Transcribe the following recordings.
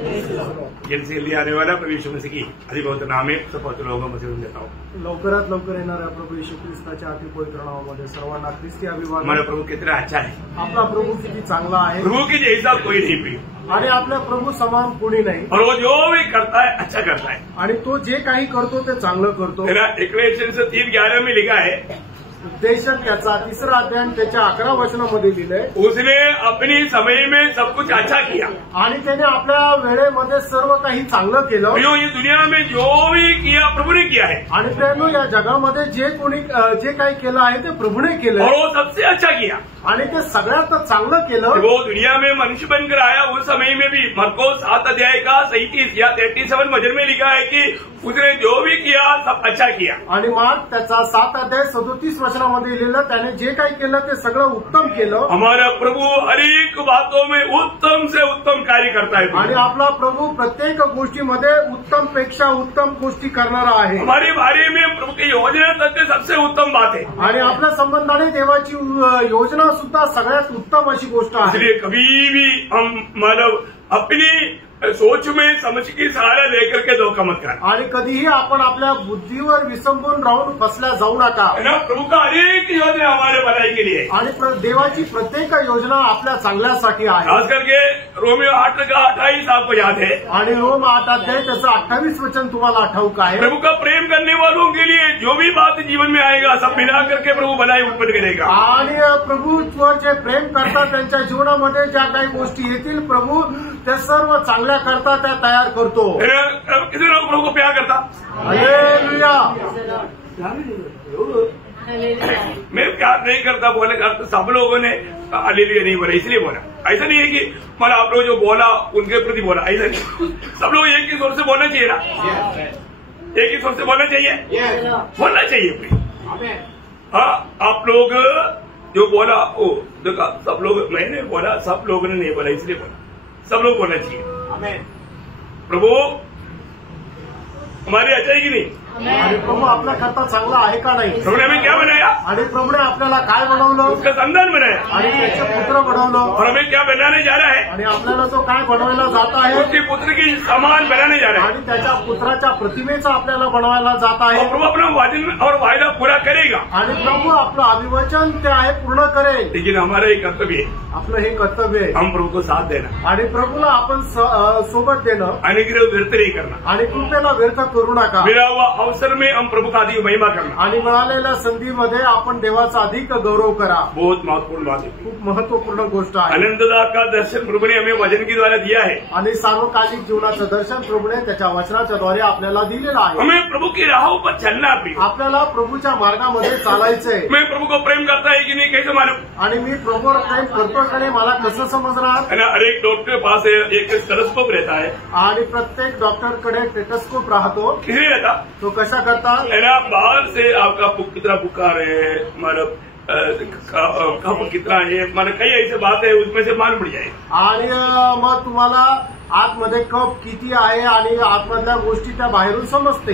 जिनसे लिए आने वाला प्रभु यीशु मसीह की अधिक बहुत नाम है सब पवित्र लोगों में से देता हूँ। लवकरात लवकर येणाऱ्या प्रभू येशू ख्रिस्ताच्या अति पवित्र नावामध्ये सर्वांना ख्रिस्ती अभिवादन। हमारा प्रभु कितना अच्छा है, आपला प्रभु किती चांगला आहे, प्रभु के जैसा कोई नहीं भी, आणि आपल्या प्रभू समान कोणी नाही, और वो जो भी करता है अच्छा करता है, आणि तो जे काही करतो ते चांगलं करतो। इक्लेसियास 3:11 में लिखा है, उपदेशक त्याचा 3रा अध्याय त्याच्या 11 वचनामध्ये लिहिलंय, उसने अपनी समय में सब कुछ अच्छा किया, आणि त्याने आपल्या वेळेमध्ये सर्व काही चांगलं केलं। ये दुनिया में जो भी किया प्रभु ने किया है, आणि त्यानं या जगामध्ये जे काही केलं आहे ते प्रभूने केलं, और वो सबसे अच्छा किया, आणि ते सगळ्यात चांगलं केलं। वो दुनिया में मनुष्य बनकर आया उस समय में भी मरको 7 अध्याय का 37 या 37 वचन में लिखा है कि उसने जो भी किया सब अच्छा किया, आणि मार्क त्याचा 7 अध्याय 37 वचनामध्ये लिहिलं, त्याने जे काही केलं ते सगळं उत्तम केलं। हमारा प्रभु हर एक बातों में उत्तम से उत्तम कार्य करता है, आणि आपला प्रभू प्रत्येक गोष्टीमध्ये उत्तम पेक्षा उत्तम गोष्टी करणारा आहे। हमारे बारे में प्रभु की योजना तक सबसे उत्तम बात है, आणि आपल्या संबंधाने देवाची योजना सुद्धा सगळ्यात उत्तम अशी गोष्ट आहे। इसलिए कभी भी हम मतलब अपनी सोच में समझ की सहारा लेकर के धोखा मत करना, आणि कधीही आपण आपल्या बुद्धीवर विसंबून राहून फसल्या जाऊ नका। प्रभु का हर एक योजना हमारे भलाई के लिए, आणि देवाची प्रत्येक योजना आपल्या चांगल्यासाठी आहे। खास करके रोमियो 8 का 28 आपको याद है, आणि रोम 8 अध्याय त्याचं 28 वचन तुम्हाला ठाऊक आहे। प्रभु का प्रेम करने वालों के लिए जो भी बात जीवन में आएगा सब मिला करके प्रभु भलाई उत्पन्न करेगा, आणि प्रभूवर जे प्रेम करतात त्यांच्या जीवनामध्ये ज्या काही गोष्टी येतील प्रभू त्या सर्व चांगल्या करता त्या तयार करतो। किसी लोग प्रभु को प्यार करता, हालेलुया। मैं प्यार नहीं करता बोले तो सब लोगों ने हालेलुया नहीं बोला, इसलिए बोला। ऐसा नहीं है कि मतलब आप लोग जो बोला उनके प्रति बोला, ऐसा नहीं, सब लोग एक ही स्वर से बोलना चाहिए ना, एक ही स्वर से बोलना चाहिए, बोलना चाहिए। हाँ, आप लोग जो बोला वो देखा, सब लोग मैंने बोला, सब लोगों ने नहीं बोला, इसलिए बोला, सब लोग बोलना चाहिए। प्रभु हमारी अच्छा है कि नहीं, आणि प्रभू आपला करता चांगला आहे का नाही, प्रभु ने हमें क्या बनाया, आणि प्रभूने आपल्याला काय बनवलं, उसका संतान बनाया, आणि त्याचे पुत्र बनवलं, और हमें क्या बनाने जा रहा है, आणि आपल्याला तो काय बनवायला जात आहे, उसके पुत्र की समान बनाने जा रहा है, आणि त्याच्या पुत्राच्या प्रतिमेचा आपल्याला बनवायला जात आहे। और प्रभु अपना वचन और वायदा पूरा करेगा, आणि प्रभू आपलं अभिवचन ते आहे पूर्ण करेल। लेकिन हमारा एक कर्तव्य है, आपलं हे कर्तव्य आहे, हम प्रभु को साथ देना, आणि प्रभूला आपण सोबत देणं, अनुग्रह व्यर्थ नहीं करना, आणि कृपेला व्यर्थ करू नका। मिला हुआ अवसर में हम प्रभु का अधिक महिमा करना, आणि मिळालेल्या संधीमध्ये आपण देवाचा अधिक गौरव करा। बहुत महत्वपूर्ण बात है, खूप महत्वपूर्ण गोष्ट आहे। अनंतता का दर्शन प्रभु ने हमें वचन के द्वारा दिया है, आणि सार्वकालिक जीवनाचं दर्शन प्रभूने त्याच्या वचनाच्या द्वारे आपल्याला दिलेलं आहे। हमें प्रभु की राहों पर चलना भी, आपल्याला प्रभूच्या मार्गामध्ये चालायचंय। मैं प्रभु को प्रेम करता है कि नहीं कैसे मालूम, आणि मी प्रभूवर प्रेम करतो का नाही मला कसं समजणार, है ना। हर एक डॉक्टर के पास एक टेलिस्कोप रहता है, आणि प्रत्येक डॉक्टरकडे टेलिस्कोप राहतो, किसी रहता तो कशा करता, है ना। बाहर से आपका कितना बुखार है, मतलब कब कितना है, मतलब कई ऐसी बात है उसमें से मालूम पड़ जाए, आणि मग तुम्हाला आतमध्ये कप किती आहे आणि आतमधल्या गोष्टी त्या बाहेरून समजते।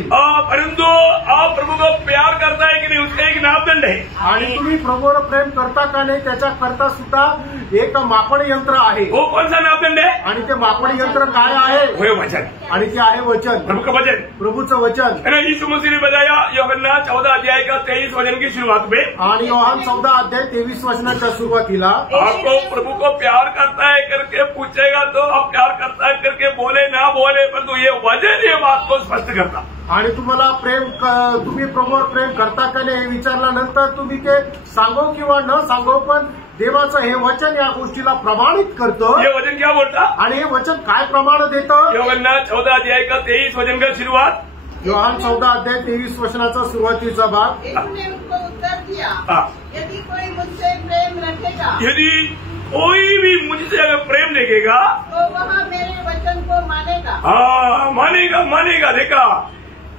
परंतु आप प्रभु को प्यार करता है कि नहीं उसका एक मापदंड है, आणि तुम्ही प्रभूवर प्रेम करता का नाही त्याच्या करता सुद्धा एक मापन यंत्र आहे। वो कौन सा मापदंड है, आणि ते मापन यंत्र काय आहे, वो वचन, आणि ते आहे वचन, प्रभु का वचन, प्रभूचं वचन। है ना। यीशु मसीह ने बताया यूहन्ना 14 अध्याय का 23 वचन की शुरुआत में, आणि योहान 14 अध्याय 23 वचनाच्या सुरुवातीला, आपको प्रभु को प्यार करता है करके पूछेगा तो आप प्यार करता है करके बोले ना बोले, परंतु ये वचन ये बात को स्पष्ट करता। आणि तुम्हाला तुम्ही प्रभूवर प्रेम करता का नाही हे विचारल्यानंतर तुम्ही ते सांगो किंवा न सांगो, पण देवाचं हे वचन या गोष्टीला प्रमाणित करतं। ये वचन क्या बोलता, आणि हे वचन काय प्रमाण देतं, यूहन्ना 14 अध्याय का 23 वचन का शुरुआत, योहान 14 अध्याय 23 वचनाचा सुरुवातीचा भाग। यीशु ने उनको उत्तर दिया, यदि कोई मुझसे प्रेम रखेगा, यदि कोई भी मुझसे अगर प्रेम देखेगा तो वह मेरे वचन को मानेगा। हाँ, मानेगा मानेगा। देखा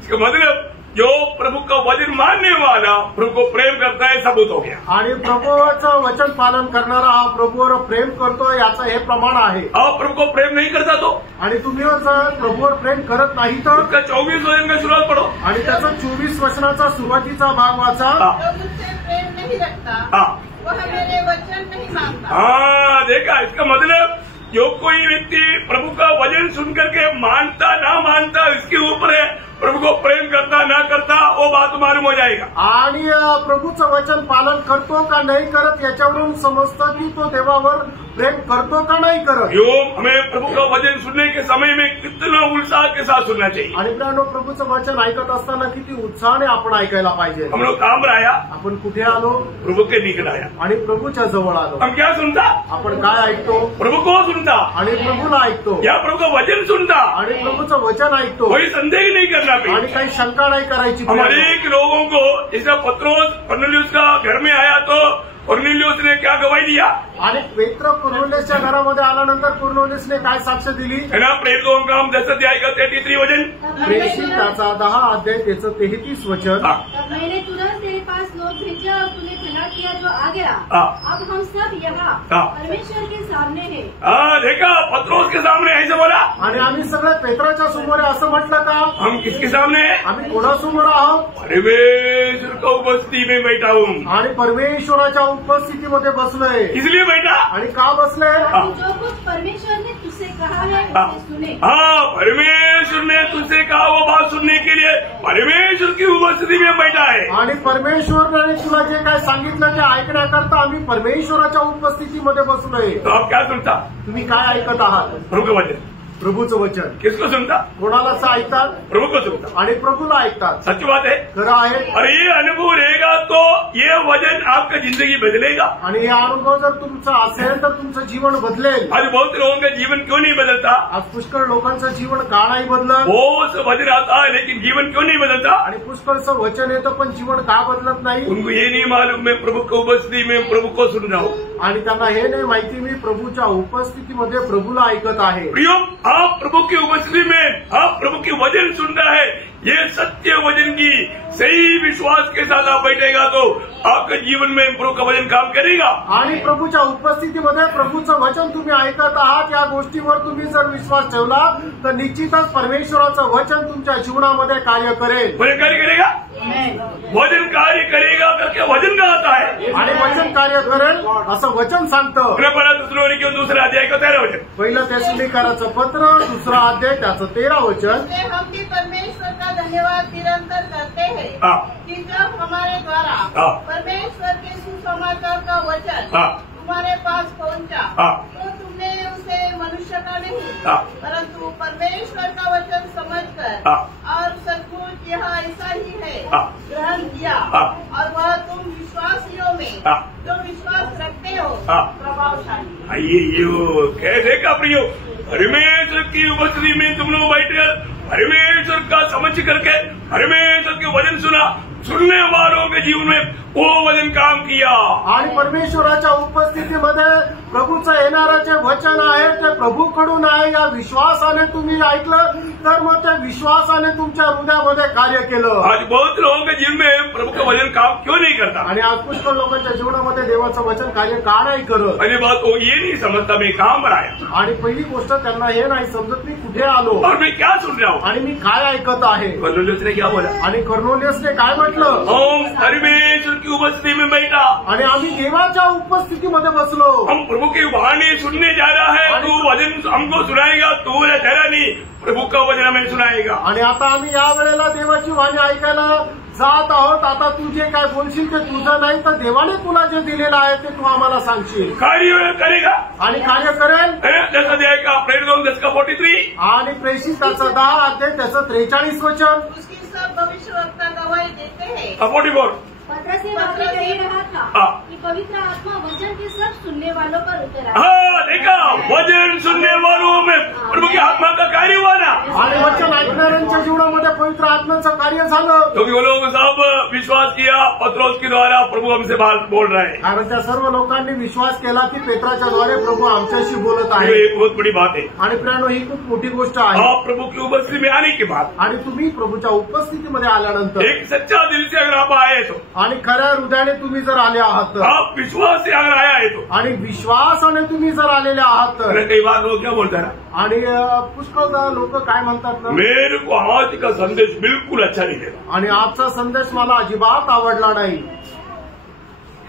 इसका मतलब जो प्रभु का वचन मानने वाला प्रभु को प्रेम करता है सबूत हो गया। आणि प्रभूचं वचन पालन करणारा हा प्रभूवर प्रेम करतो याचं हे प्रमाण आहे। आप प्रभु को प्रेम नहीं करता तो, आणि तुम्ही जर प्रभूवर प्रेम करत नाही तर उसका 24 वचन का शुरुआत पढ़ो, आणि त्याचा 24 वचनाचा सुरुवातीचा भाग वाचा। जो मुझसे प्रेम नहीं रखता वह मेरे वचन नहीं मानता। हाँ, देखा इसका मतलब जो कोई व्यक्ति प्रभु का वचन सुनकर के मानता ना मानता इसके ऊपर है, प्रभु को प्रेम करता ना करता वो बात मालूम हो जाएगा। आणि प्रभूचं वचन पालन करतो का नाही करत याच्यावरून समजतं की तो देवावर प्रेम करतो का नाही करत। यो हमें प्रभु का वचन सुनने के समय में कितना उत्साह के साथ सुनना चाहिए। आणि मित्रांनो, प्रभूचं वचन ऐकत असताना किती उत्साहाने आपण ऐकायला पाहिजे। हम लोग काम पर आया, आपण कुठे आलो? प्रभु के निकट आया। आणि प्रभूच्या जवळ आलो। हम क्या सुनता? आपण काय ऐकतो? प्रभु को सुनता आणि प्रभूला ऐकतो। या प्रभु का वचन सुनता आणि प्रभूचं वचन ऐकतो। कोई संदेह नहीं करना आणि चाहिए। काही शंका नाही करायची। हम अनेक लोगों को, जैसे पत्रोस कर्नेलियुस का घर में आया तो कर्नेलियुस ने क्या गवाही दिया? आणि पेत्र कुर्नेलिसच्या घरामध्ये आल्यानंतर कुर्नेलिसने काय साक्ष दिली? है ना, प्रेरितों का हम 10 अध्याय का 33 वचन, प्रेषित त्याचा 10 अध्याय त्याचं 33 वचन। मैंने तुरंत तेरे पास लोग भेजा और तूने खड़ा किया जो आ गया। अब हम सब यहाँ परमेश्वर के सामने हैं। देखा, पत्रोस के सामने ऐसे बोला। आणि आम्ही सगळे पेत्राच्या समोर असं म्हटलं का? हम किसके सामने हैं? आम्ही कोणासमोर आहोत? परमेश्वर का उपस्थिति में बैठा हूँ। आणि परमेश्वराच्या उपस्थितीमध्ये बसलोय। इसलिए बैठा। आणि का बसले? जो कुछ परमेश्वर ने तुझसे कहा है उसे सुने। परमेश्वर ने तुझसे कहा वो बात सुनने के लिए परमेश्वर की उपस्थिति में बैठा है। आणि परमेश्वराने तुला जे काय सांगितलं ते ऐकण्याकरता आम्ही परमेश्वराच्या उपस्थितीमध्ये बसलोय। तो आप क्या सुनता? तुम्ही काय ऐकत आहात? प्रभु का वचन। प्रभूचं वचन। किसको सुनता? कोणाला ऐकतात? प्रभु को सुनता। आणि प्रभूला ऐकतात। सच बात है, खरं आहे। और ये अनुभव रहेगा तो ये वचन आपका जिंदगी बदलेगा। आणि हे अनुभव जर तुमचा असेल तर तुमचं जीवन बदलेल। आज बहुत लोगों का जीवन क्यों नहीं बदलता? आज पुष्कळ लोकांचं जीवन का नाही बदलत? बहुत वचन आता है लेकिन जीवन क्यों नहीं बदलता? आणि पुष्कळचं वचन येतं पण जीवन का बदलत नाही? उनको ये नहीं मालूम मैं प्रभु की उपस्थिति में प्रभु को सुन रहा हूँ। आणि त्यांना हे नाही माहिती मी प्रभूच्या उपस्थितीमध्ये प्रभूला ऐकत आहे। प्रियो, आप प्रभु की उपस्थिति में आप प्रभु के वचन सुन रहा है, ये सत्य वचन की सही विश्वास के साथ आप बैठेगा तो आपके जीवन में प्रभु का वचन काम करेगा। आणि प्रभूच्या उपस्थितीमध्ये प्रभूचं वचन तुम्ही ऐकत आहात, या गोष्टीवर तुम्ही जर विश्वास ठेवला तर निश्चितच परमेश्वराचं वचन तुमच्या जीवनामध्ये कार्य करेल। वचन कार्य करेगा, वचन कार्य करेगा करके वचन कहता है। आणि वचन कार्य करेल असं वचन सांगतं। क्यों दूसरा अध्याय का 13 वचन, पहिलं तेसलोनिकराचं पत्र 2 अध्याय त्याचं 13 वचन। हम भी परमेश्वर का धन्यवाद निरंतर करते हैं कि जब हमारे द्वारा परमेश्वर के सुसमाचार का वचन तुम्हारे पास पहुंचा तो तुमने उसे मनुष्य का नहीं परंतु परमेश्वर का वचन समझकर और सचमुच यह ऐसा ही है ग्रहण किया, और वह तुम विश्वासियों में जो विश्वास रखते हो प्रभावशाली। ये कैसे का प्रियो, परमेश्वर की उपस्थिति में तुम लोग बैठकर परमेश्वर का समझ करके परमेश्वर के वचन सुना, सुनने वालों के जीवन में वो वचन काम किया। आणि परमेश्वराच्या उपस्थितीमध्ये प्रभूचं येणारं जे वचन आहे ते प्रभूकडून आहे, या विश्वासाने तुम्ही ऐकलं तर मग त्या विश्वासाने तुमच्या हृदयामध्ये कार्य केलं। आज बहुत लोगों के जीवन में प्रभु का वचन काम क्यों नहीं करता? आणि आज पुष्कळ लोकांच्या जीवनामध्ये देवाचं वचन कार्य का नाही करत? पहली बात वो ये नहीं समझता मैं कहाँ पर आया, आणि पहिली गोष्ट त्यांना हे नाही समजत मी कुठे आलो और मैं क्या सुन रहा हूँ आणि मी काय ऐकत आहे। कर्नेलियुस ने क्या बोला? आणि कर्नेलियुसने काय म्हटलं? हम परमेश्वर की उपस्थिति में बैठा, आणि आम्ही देवाच्या उपस्थितीमध्ये बसलो। हम प्रभु की वाणी सुनने जा रहा है, तू वचन हमको सुनाएगा, तू ठहरा नहीं, प्रभु का वचन हमें सुनाएगा। आणि आता आम्ही या वेळेला देवाची वाणी ऐकायला जात आहोत। आता तू जे काय बोलशील ते तुझं नाही तर देवाने तुला जे दिलेलं आहे ते तू आम्हाला सांगशील। कार्य करेगा आणि कार्य करेल। 10 अध्याय का प्रेरितों 10 का 43 आणि प्रेषिताचं 10 अध्याय त्याचं 43 वचन। उसकी सब भविष्यवक्ता गवाही देते हैं। 44 पत्र से बाबू कह रहा था कि पवित्र आत्मा वचन के सब सुनने वालों पर उतर आया। हाँ, देखा, वचन सुनने वालों में प्रभु की आत्मा का कार्य हुआ ना। आणि वचन ऐकणाऱ्यांच्या जीवनामध्ये पवित्र आत्म्याचं कार्य झालं। क्योंकि वो लोग सब विश्वास किया पत्रोस के द्वारा प्रभु हमसे बात बोल रहे हैं। कारण त्या सर्व लोकांनी विश्वास केला की पेत्राच्या द्वारे प्रभु आमच्याशी बोलत आहे। ये एक बहुत बड़ी बात है। आणि प्रियानो, ही खूप मोठी गोष्ट आहे। आप प्रभु की उपस्थिति में आने के बाद आणि तुम्ही प्रभूच्या उपस्थितीमध्ये आल्यानंतर एक सच्चा दिल से अगर आप आए तो, आणि खऱ्या हृदयाने तुम्ही जर आले आहात तर, आप विश्वास से अगर आया है तो, आणि विश्वासाने तुम्ही जर आलेले आहात तर, कई बार लोग क्या बोलते हैं, आणि पुष्कळदा लोक काय म्हणतात ना, मेरे को आज का संदेश बिल्कुल अच्छा नहीं लगा। आणि आजचा संदेश मला अजिबात आवडला नाही।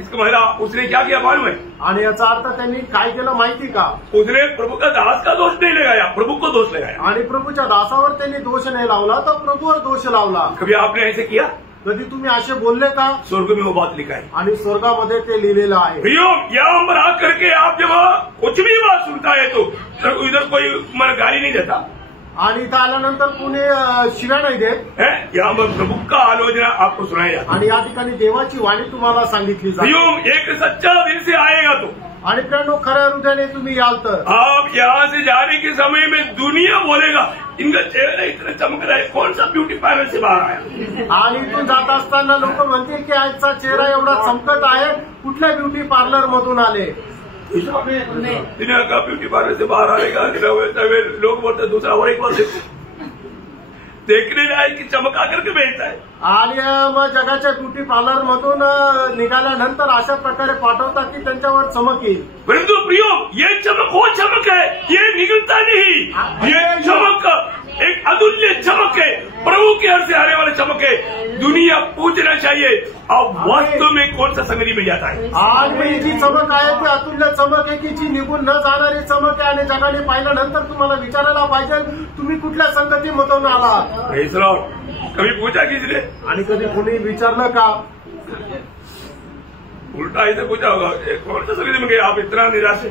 इसका मतलब उसने क्या किया मालूम है? आणि याचा अर्थ त्यांनी काय केलं माहिती का? उसने प्रभु का दास का दोष नहीं लगाया, प्रभु को दोष लगाया. आणि प्रभूच्या दासावर त्यांनी दोष नाही लावला, तर प्रभूवर दोष लावला. कभी आपने ऐसे किया? कधी तुम्ही असे बोलले का? स्वर्ग में वो बात लिखा है. आणि स्वर्गामध्ये ते लिहिलेलं आहे. भैया यहाँ पर आकर के आप जब कुछ भी बात सुनता है तो इधर कोई मन गाली नहीं देता. आणि इथं आल्यानंतर कुणी शिव्या नाही देत. यहाँ पर प्रभु का आलोचना आपको सुनाया जाता. आणि या ठिकाणी देवाची वाणी तुम्हाला सांगितली जाते. भैया एक सच्चा दिल से आएगा तो. आणि त्यानं खऱ्या हृदयाने तुम्ही याल तर आप यहाँ से जाने के समय में दुनिया बोलेगा इनका चेहरा इतना चमक रहा है, कौन सा ब्यूटी पार्लर से बाहर आया. आणि इथून जात असताना लोक म्हणतील की आजचा चेहरा एवढा चमकत आहे, कुठल्या ब्युटी पार्लर मधून आले. दुनिया का ब्यूटी पार्लर से बाहर आएगा. लोग बोलते दूसरा और एक बार देखने लायक की चमका करके भेजता है. आणि मग जगाच्या ब्युटी पार्लर मधून निघाल्यानंतर अशा प्रकारे पाठवतात की त्यांच्यावर चमक येईल. परंतु प्रियो ये चमक वो चमक है, ये निकलता नहीं. ये चमक एक अतुल्य चमक है, प्रभु के हर से आने वाला चमक है. दुनिया पूछना चाहिए अब वास्तव में कौन सा संगति में जाता है. आज मी जी चमक आहे ती अतुल्य चमक आहे की जी निघून न जाणारी चमक आहे. आणि जगाने पाहिल्यानंतर तुम्हाला विचारायला पाहिजे तुम्ही कुठल्या संगतीमधून आलात. कभी पूछा किसने? आणि कधी कोणी विचारलं का? उलटा ऐसे पूछा होगा कौन सा संगति में गए आप इतना निराश है.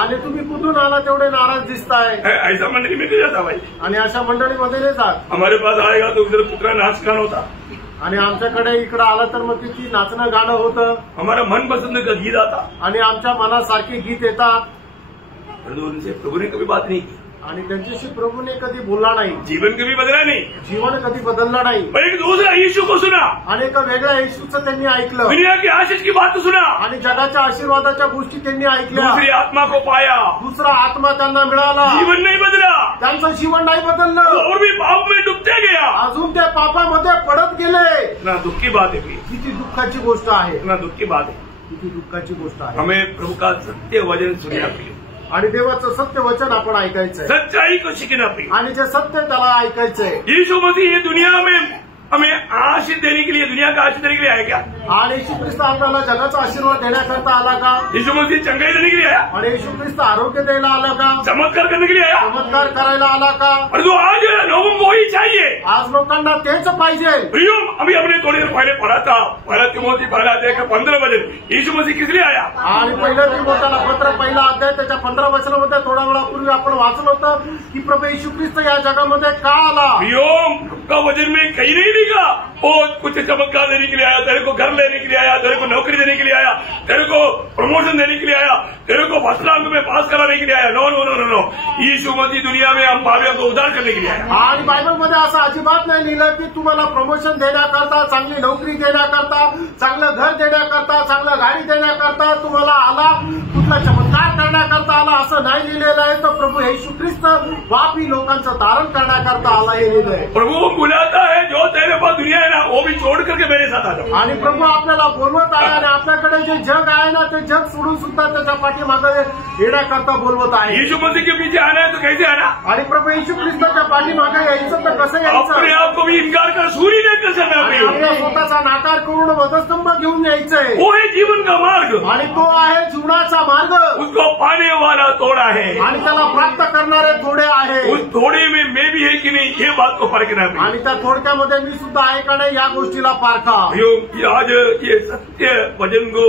आणि तुम्ही कुठून आला तेवढे नाराज दिसताय. ऐसा मंडली में नहीं जाता भाई. आणि अशा मंडळीमध्ये नाही जात. हमारे पास आएगा तो उधर कितना नाच गान होता. आणि आमच्याकडे इकडे आलं तर मग किती नाचणं गाणं होतं. हमारा मनपसंद का गीत आता. आणि आमच्या मनासारखे गीत येतात. उनसे प्रभु ने कभी बात नहीं की. आणि त्यांच्याशी प्रभूने कधी बोलला नाही. जीवन कभी बदला नहीं. जीवन कधी बदललं नाही. एक दूसरा यीशु को सुना. आणि एका वेगळ्या येशूचं त्यांनी ऐकलं. दुनिया की आशीष की बात सुना. आणि जगाच्या आशीर्वादाच्या गोष्टी त्यांनी ऐकल्या. दूसरी आत्मा को पाया. दुसरा आत्मा त्यांना मिळाला. जीवन नहीं बदला. त्यांचं जीवन नाही बदललं. और भी पाप में डूबते गया. अजून ते पापामध्ये पडत गेले. ना दुःख की बात है. किती दुःखाची गोष्ट आहे. ना दुःख की बात है. किती दुःखाची गोष्ट आहे. हमें प्रभु का सत्य वचन सुनना प्रिय. आणि देवाचं सत्य वचन आपण ऐकायचंय. सच्चाई को सीखना प्रिय. आणि जे सत्य त्याला ऐकायचंय. यीशु मसीह ये दुनिया में हमें आशीष देने के लिए, दुनिया का आशीष देने के लिए आया क्या? आणि येशू ख्रिस्त आपल्याला जगाचा आशीर्वाद देण्याकरता आला का? यीशु मसीह चंगाई देने के लिए आया. आणि येशू ख्रिस्त आरोग्य द्यायला आला का? चमत्कार करने के लिए आया. चमत्कार करायला आला का? और जो आज लोगों को ही चाहिए. आज लोकांना तेच पाहिजे. प्रियो अभी हमने थोड़ी देर पहले पढ़ा था पहला तिमोथी पहला अध्याय का 15 वचन. यीशु मसीह किस लिए आया? आणि पहिलं तिमोथीला पत्र पहिला अध्याय त्याच्या 15 वचनामध्ये थोडा वेळापूर्वी आपण वाचलं होतं की प्रभू येशू ख्रिस्त या जगामध्ये का आला. प्रियो का वचन में कहीं नहीं लिखा वो कुछ चमत्कार देने के लिए आया, तेरे को घर लेने के लिए आया, तेरे को नौकरी देने के लिए आया, तेरे को प्रमोशन देने के लिए आया, तेरे को फर्स्ट में पास कराने के लिए आया. No no no no no. यीशु मसीह दुनिया में हम पापियों को उद्धार करने के लिए आया. आणि बायबलमध्ये असं अजिबात नाही लिहिलं की तुम्हाला प्रमोशन देण्याकरता, चांगली नोकरी देण्याकरता, चांगलं घर देण्याकरता, चांगलं गाडी देण्याकरता तुम्हाला आला, कुठला चमत्कार करण्याकरता आला असं नाही लिहिलेलं आहे. तर प्रभू येशू ख्रिस्त पापी लोकांचं तारण करण्याकरता आला हे लिहिलंय. प्रभु बुलाता है जो तेरे पास दुनिया है ना वो भी छोड़ करके मेरे साथ आ जाओ. आणि प्रभू आपल्याला बोलवत आहे आणि आपल्याकडे जे जग आहे ना ते जग सोडून सुद्धा त्याच्या पाठीमागे येण्याकरता बोलवत आहे. यीशु मसीह के पीछे आना है तो कैसे आना? आणि प्रभू येशू ख्रिस्ताच्या पाठीमागे यायचं तर कसं यायचं? अपने आप को भी इनकार कर सूरी लेकर चलना. आपल्या स्वतःचा नाकार करून वधस्तंभ घेऊन यायचंय. वो है जीवन का मार्ग. आणि तो आहे जीवनाचा मार्ग. उसको पाने वाला थोड़ा है आणि त्याला प्राप्त करणारे थोडे आहे. उस थोड़े में मैं भी है कि नहीं ये बात को परखना है. आणि त्या थोडक्यामध्ये मी सुद्धा आहे का नाही या गोष्टीला पारखा. आज ये सत्य वचन को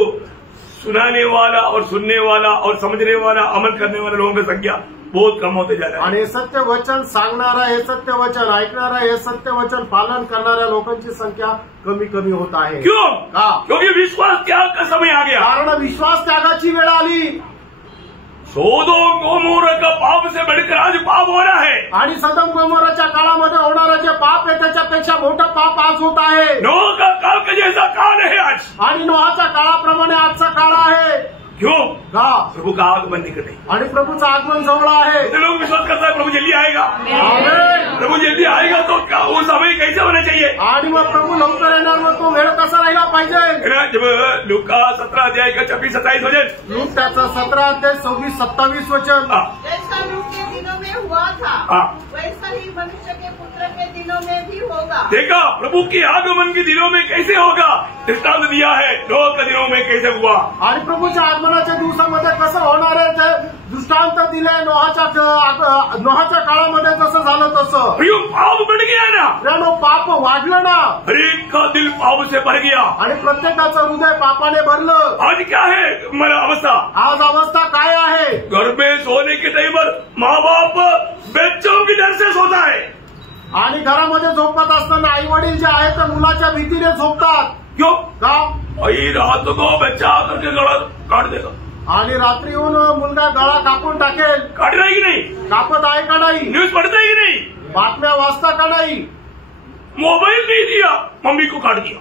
सुनाने वाला और सुनने वाला और समझने वाला अमल करने वाले लोगों की संख्या बहुत कम होते जा रहा है. आणि हे सत्य वचन सांगणारा, हे सत्य वचन ऐकणारा, हे सत्य वचन पालन करणाऱ्या लोकांची संख्या कमी कमी होत आहे. क्यों? का? क्योंकि विश्वास त्याग का समय आ गया. कारण विश्वास त्यागाची वेळ आली. सोदोम गोमोरा का पाप से बढ़कर आज पाप हो रहा है. आणि सदम गोमोराच्या काळामध्ये होणारं जे पाप आहे त्याच्यापेक्षा मोठं पाप आज होत आहे. नोह का काल का जैसा काल है आज. आणि नोहाच्या काळाप्रमाणे आजचा काळ आहे. क्यों? का? प्रभु का आगमन निकट है. आणि प्रभूचं आगमन जवळ आहे. तो लोग विश्वास करता है प्रभु जल्दी आएगा. आमेन. प्रभु जल्दी आएगा तो क्या वो समय कैसे होना चाहिए? आणि मग प्रभू लवकर येणार मग तो वेळ कसा राहिला पाहिजे? जब लूका 17 अध्याय का 26-27 वचन. लूक त्याचा 17 अध्याय 26-27 वचन. जैसा लूक के दिनों में हुआ था वैसा ही मनुष्य के पुत्र के दिनों में भी होगा। देखा प्रभु की आगमन के दिनों में कैसे होगा, दृष्टांत दिया है। नोह के दिनों में कैसे हुआ आणि प्रभूच्या आगमनाच्या दिवसामध्ये कसं होणार आहे ते दृष्टांत दिले। नोहाच्या काळामध्ये जसं झालं तसं। प्रियो पाप बढ़ गया ना, प्रियानो पाप वाढलं ना, हर एक का दिल पाप से भर गया आणि प्रत्येकाचं हृदय पापाने भरलं। आज क्या है मेरा अवस्था, आज अवस्था काय आहे? घर में सोने के टाइम पर माँ बाप बच्चों की डर से सोता है, आणि घरामध्ये झोपत असताना आई वडील जे आहेत ते मुलाच्या भीतीने झोपतात। क्यों? का? वही रात को बच्चा करके गला काट देगा, आणि रात्री येऊन मुलगा गळा कापून टाकेल। काट रहा है कि नहीं? कापत आहे का नाही? न्यूज पढ़ता है कि नहीं? बातम्या वाचता का नाही? मोबाइल नहीं दिया, मम्मी को काट दिया,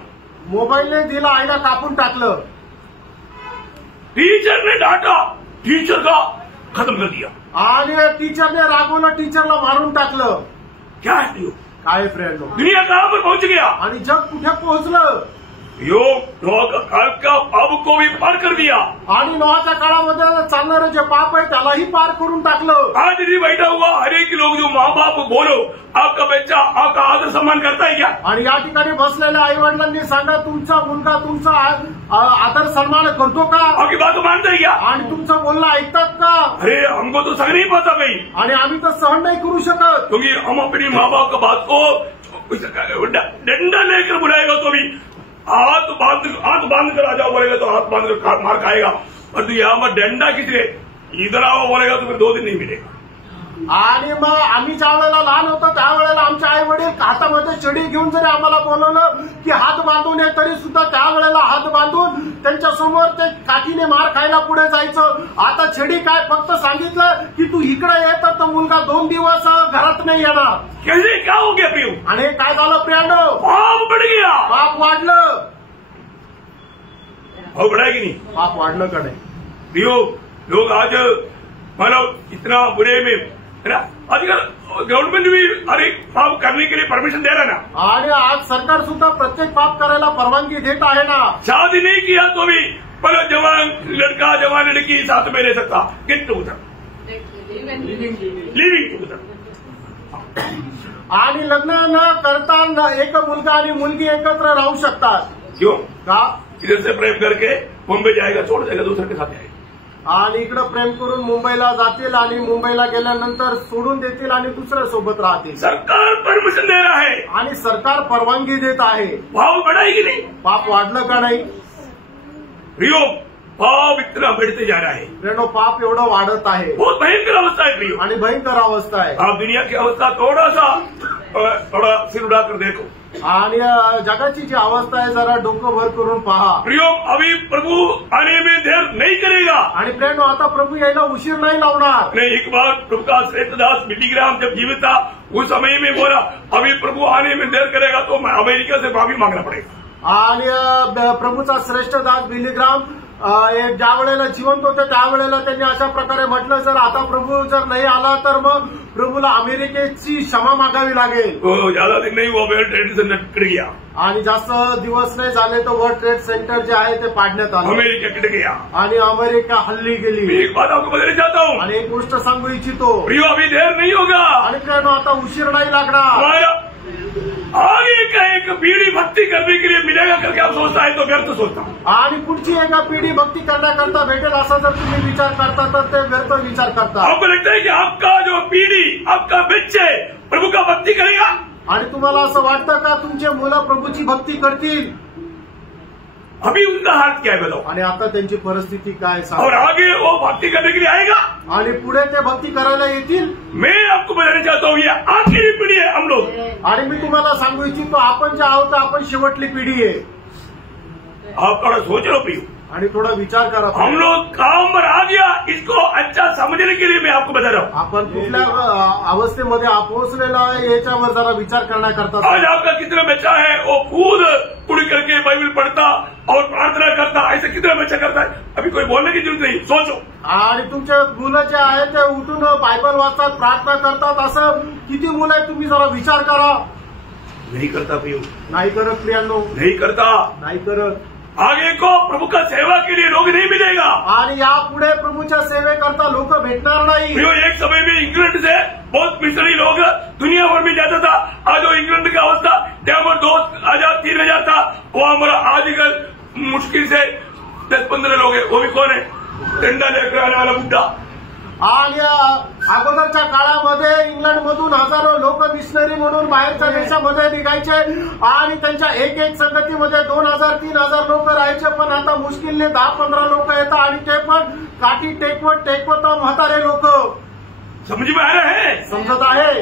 मोबाईलने दिला, आईला कापून टाकलं। टीचर ने डांटा, टीचर का खत्म कर दिया, आणि टीचरने रागवलं, टीचरला मारून टाकलं। क्या है प्रियो? काय फ्रेंड, दुनिया कहाँ पर पहुंच गया? आणि जग कुठे पोहोचलं? नोह का काल का पाप को भी पार कर दिया, आणि नोहाच्या काळामध्ये चालणारं जे पाप आहे त्यालाही पार करून टाकलं। आज यदि बैठा हुआ हर एक लोग जो माँ बाप बोलो आपका बच्चा आपका आदर सम्मान करता है क्या? आणि या ठिकाणी बसलेल्या आई वडिलांनी सांगा, तुमचा मुलगा तुमचा आदर सन्मान करतो का? आपकी बात मानता है क्या? आणि तुमचं बोलणं ऐकतात का? अरे हमको तो सह नहीं पाता भाई, आणि आम्ही तर सहन नाही करू शकत, क्योंकि हम अपनी माँ बाप का बात को डंडा लेकर बुलाएगा तो भी हाथ बांध कर आ जाओ बोलेगा तो हाथ बांध कर मार खाएगा, और तू यहाँ पर डंडा किसने इधर आओ बोलेगा तो फिर 2 दिन नहीं मिलेगा। आणि मग आम्ही ज्या वेळेला लहान होतो त्यावेळेला आमचे आई वडील हातामध्ये छडी घेऊन जरी आम्हाला बोलवलं की हात बांधून ये, तरी सुद्धा त्यावेळेला हात बांधून त्यांच्या समोर ते काठीने मार खायला पुढे जायचं। आता छडी काय, फक्त सांगितलं की तू इकडे ये तर तो मुलगा 2 दिवस घरात नाही येणार। कैसे क्या हो गया प्रियो? आणि काय झालं प्रियांनो? पाप बढ़ गया, पाप वाढलं। पाप बढ़ा कि नहीं? पाप वाढलं का नाही? प्रियो लोग आज मतलब इतना बुरे में है ना, आजकल गवर्नमेंट भी हर एक पाप करने के लिए परमिशन दे रहा है ना, आणि आज सरकार सुद्धा प्रत्येक पाप करायला परवानगी देत आहे ना। शादी नहीं किया तो भी मतलब जवान लड़का जवान लड़की साथ में रह सकता, गेट टूगेदर, लिविंग टूगेदर। आणि लग्न न करता एक मुलगा आणि मुलगी एकत्र राहू शकतात। क्यों? का? इधर से प्रेम करके मुंबई जाएगा, छोड़ जाएगा, दूसरे के साथ जाएगा, आणि इकडे प्रेम करून मुंबईला जातील आणि मुंबईला गेल्यानंतर सोडून देतील आणि दुसऱ्या सोबत राहतील। सरकार परमिशन दे रहा है आणि सरकार परवानगी देत आहे। पाप बढ़ाएगी नहीं? पाप वाढलं का नाही? प्रियो पाप इतना बढ़ते जा रहा है, प्रेनो पाप एवढं वाढत आहे, बहुत भयंकर अवस्था है प्रियो। आणि भयंकर अवस्था आहे। आप दुनिया की अवस्था थोड़ा सिर उड़ाकर देखो, आणि जगाची जी अवस्था आहे जरा डोकं भर करून पहा। प्रियो अभी प्रभु आने में देर नहीं करेगा, आणि प्रेनो आता प्रभू यायला उशीर नाही लावणार। नहीं, एक बार प्रभु का श्रेष्ठ दास मिलीग्राम जब जीवित था उस समय में बोला अभी प्रभु आने में देर करेगा तो अमेरिका से माफी मांगना पड़ेगा। आणि प्रभूचा श्रेष्ठ दास बिलीग्राम ज्या वेळेला जिवंत होते त्यावेळेला त्यांनी अशा प्रकारे म्हटलं, जर आता प्रभू जर नाही आला तर मग प्रभूला अमेरिकेची क्षमा मागावी लागेल। ज्यादा दिन नहीं हुआ, वर्ल्ड ट्रेड सेंटर कट गया, आणि जास्त दिवस नाही झाले तर वर्ल्ड ट्रेड सेंटर जे आहे ते पाडण्यात आलं, अमेरिका कट गया, आणि अमेरिका हल्ली गेली। मैं एक बात आपको बताना चाहता हूँ, आणि एक गोष्ट सांगू इच्छितो, प्रियो अभी देर नहीं होगा, आणि प्रियानो आता उशीर नाही लागणार। हमारा आगे का एक पीढ़ी भक्ति करने के लिए मिलेगा करके आप सोचता है तो व्यर्थ सोचता हूँ, आणि पुढची एका पिढी भक्ती करण्याकरता भेटेल असा जर तुम्ही विचार करता तर ते व्यर्थ विचार करता। आपको लगता है कि आपका जो पीढ़ी आपका बच्चे प्रभु का भक्ति करेगा? आणि तुम्हाला असं वाटतं का तुमचे मुलं प्रभूची भक्ती करतील? अभी उनका हाल क्या है बताओ, आणि आता त्यांची परिस्थिती काय और सांगा? आगे वो भक्ति करने के लिए आएगा? आणि पुढे ते भक्ती करायला येतील? मैं आपको बताना चाहता हूँ ये आखिरी पीढ़ी है हम लोग। आणि मी तुम्हाला सांगू इच्छितो आपण जे आहोत आपण शेवटली पिढी आहे। आप थोड़ा सोच लो प्रियो, आणि थोडा विचार करा। हम लोग काम पर आ गया, इसको अच्छा समझने के लिए मैं आपको बता रहा हूँ। आपण कुठल्या अवस्थेमध्ये पोहोचलेला आहे याच्यावर जरा विचार करण्याकरता। आज आपका कितना बच्चा है वो खुद उड़ करके बाइबल पढ़ता और प्रार्थना करता, ऐसे कितना बच्चा करता है? अभी कोई बोलने की जरूरत नहीं, सोचो। आणि तुमचे मुलं जे आहेत ते उठून बायबल वाचतात, प्रार्थना करतात, असं किती मुलं आहेत तुम्ही जरा विचार करा। नहीं करता प्रियो, नाही करत प्रियांनो, नहीं करता। नाही करत। आगे को प्रभु का सेवा के लिए लोग नहीं मिलेगा, आणि यापुढे प्रभूच्या सेवेकरता लोक भेटणार नाही। प्रियो एक समय में इंग्लैंड से बहुत मिशनरी लोग दुनिया मुश्किल से 10-15 लोग हैं। वो भी कौन है? डंडा लेकर आने वाला बुड्ढा। आणि अगोदरच्या काळामध्ये इंग्लंडमधून हजारो लोक मिशनरी म्हणून बाहेरच्या देशामध्ये निघायचे आणि त्यांच्या एक एक संगतीमध्ये 2000-3000 लोक राहायचे. पण आता मुश्किलने 10-15 लोक येतात आणि ते पण काठी टेकवत म्हातारे लोक. समझ में आ रहा है? समजत आहे?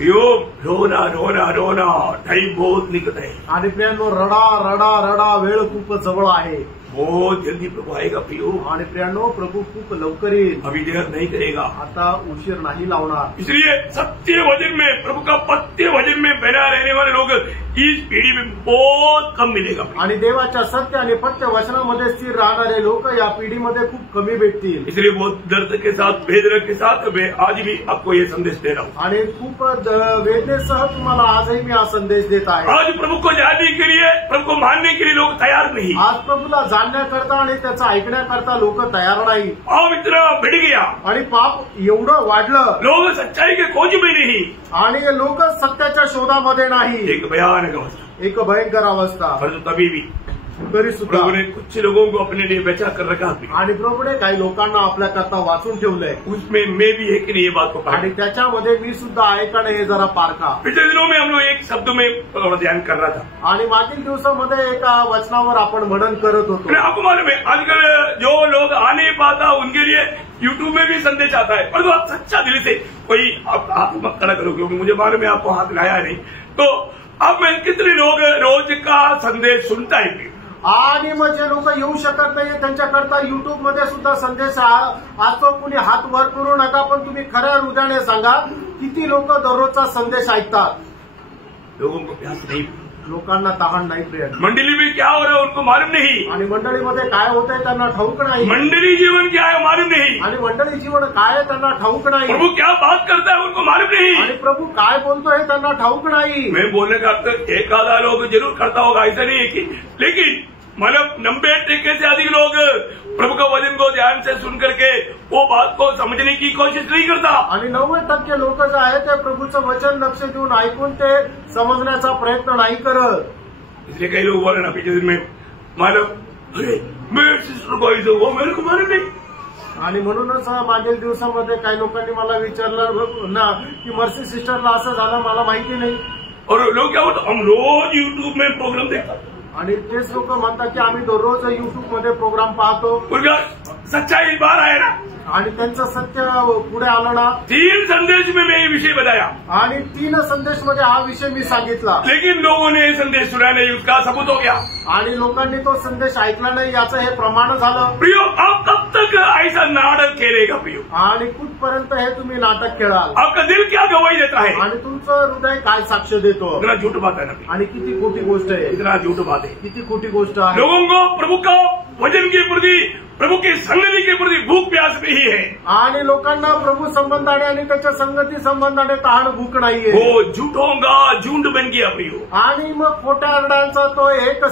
यो रोना रोना रोना टाइम बहुत निकट है. आणि प्रियांनो, रडा रडा रडा, वेळ खूप जवळ आहे. बहुत जल्दी प्रभु आएगा प्रियो. आणि प्रियांनो, प्रभू खूप लवकर येईल. अभी देर नहीं करेगा. आता उशीर नाही लावणार. इसलिए सत्य वचन में, प्रभु का पत्य वचन में बना रहने वाले लोग इस पीढ़ी में बहुत कम मिलेगा. आणि देवाच्या सत्य आणि पत्य वचनामध्ये स्थिर राहणारे लोक या पिढीमध्ये खूप कमी भेटतील. इसलिए बहुत दर्द के साथ, बेदर्द के साथ मैं आज भी आपको ये संदेश दे रहा हूँ. आणि खूप वेदनेसह तुम्हाला आजही मी हा संदेश देत आहे. आज प्रभु को जानने के लिए, प्रभु को मानने के लिए लोग तैयार नहीं. आज प्रभूला जाणण्याकरता आणि त्याचं ऐकण्याकरता लोक तयार नाही. पाप इतना बढ़ गया आणि पाप एवढं वाढलं. लोग सच्चाई के खोज में नहीं आणि लोक सत्याच्या शोधामध्ये नाही. एक भयानक अवस्था, एक भयंकर अवस्था. परंतु तभी भी तरी सुद्धा प्रभु ने कुछ लोगों को अपने लिए बचा कर रखा. आणि प्रभूने काही लोकांना आपल्याकरता वाचून ठेवलंय. उसमें मैं भी है कि नहीं, ये बात को आणि त्याच्यामध्ये मी सुद्धा आहे का नाही हे जरा पारखा. पिछले दिनों में हम लोग एक शब्द में थोड़ा ध्यान कर रहा था. आणि मागील दिवसामध्ये एका वचनावर आपण मनन करत होतो. आपको मालूम है आजकल जो लोग आ नहीं पाता उनके लिए यूट्यूब में भी संदेश आता है. परंतु आप सच्चा दिल से कोई आप हाथ मत खड़ा करो, क्योंकि मुझे मालूम है आपको हाथ लाया नहीं. तो अब मैं कितने लोग रोज का संदेश सुनता है. आणि मग जे लोक येऊ शकत नाही त्यांच्याकरता युट्यूबमध्ये सुद्धा संदेश असतो. कुणी हात वर करू नका, पण तुम्ही खऱ्या हृदयाने सांगा किती लोक दररोजचा संदेश ऐकतात. लोगों को प्यास नहीं, लोकांना तहान नाही. प्रिय मंडली में क्या हो रहा है उनको मालूम नहीं. आणि मंडळीमध्ये काय होतंय त्यांना ठाऊक नाही. मंडली जीवन क्या है मालूम नहीं. आणि मंडळी जीवन काय आहे त्यांना ठाऊक नाही. प्रभु क्या बात करता है उनको मालूम नहीं. आणि प्रभू काय बोलतोय त्यांना ठाऊक नाही. मैं बोलने का अर्थ एक आधा लोग जरूर करता होगा, ऐसा नहीं है कि, लेकिन मतलब 90% से अधिक लोग प्रभु का वचन को ध्यान से सुन करके वो बात को समझने की कोशिश नहीं करता. आणि 90% लोक जे आहेत ते प्रभूचं वचन लक्ष देऊन ऐकून ते समजण्याचा प्रयत्न नाही करत. इसलिए कई लोग बोले ना पिछले दिन में, मालूम अरे मेरे सिस्टर को ऐसे वो मेरे को मालूम नहीं. आणि म्हणूनच मागील दिवसामध्ये काही लोकांनी मला विचारलं ना की मर्सी सिस्टरला असं झालं, मला माहिती नाही. और लोग क्या बोलते, हम रोज यूट्यूब में प्रोग्राम देखते. आणि तेच लोक म्हणतात की आम्ही दररोज युट्यूबमध्ये प्रोग्राम पाहतो. सच्चाई बाहर आया ना. आणि त्यांचं सत्य पुढे आलं ना. 3 संदेश में मैं ये विषय बताया. आणि 3 संदेश मध्ये हा विषय मी सांगितला. लेकिन लोगों ने संदेश सुना नहीं, उसका सबूत हो गया. आणि लोकांनी तो संदेश ऐकला नाही याचं हे प्रमाण झालं. प्रियो, आप कब तक ऐसा नाटक खेलेगा प्रियो. आणि कुठपर्यंत हे तुम्ही नाटक खेळाल. आपका दिल क्या गवाही देता है. आणि तुमचं हृदय काय साक्ष देतो. इतना झूठ बात है ना. आणि किती खोटी गोष्ट आहे. इतना झूठ बात है, किती खोटी गोष्ट आहे. लोगों को प्रभु का वचन के प्रति, प्रभु की संगति के प्रति भूख प्यास नहीं है. आणि लोकांना प्रभू संबंधाने आणि त्याच्या संगती संबंधाने तहान भूक नाहीये. वो झूठोंगा झुंड बन गया प्रियो. आणि मग खोट्या आरडांचा तो एक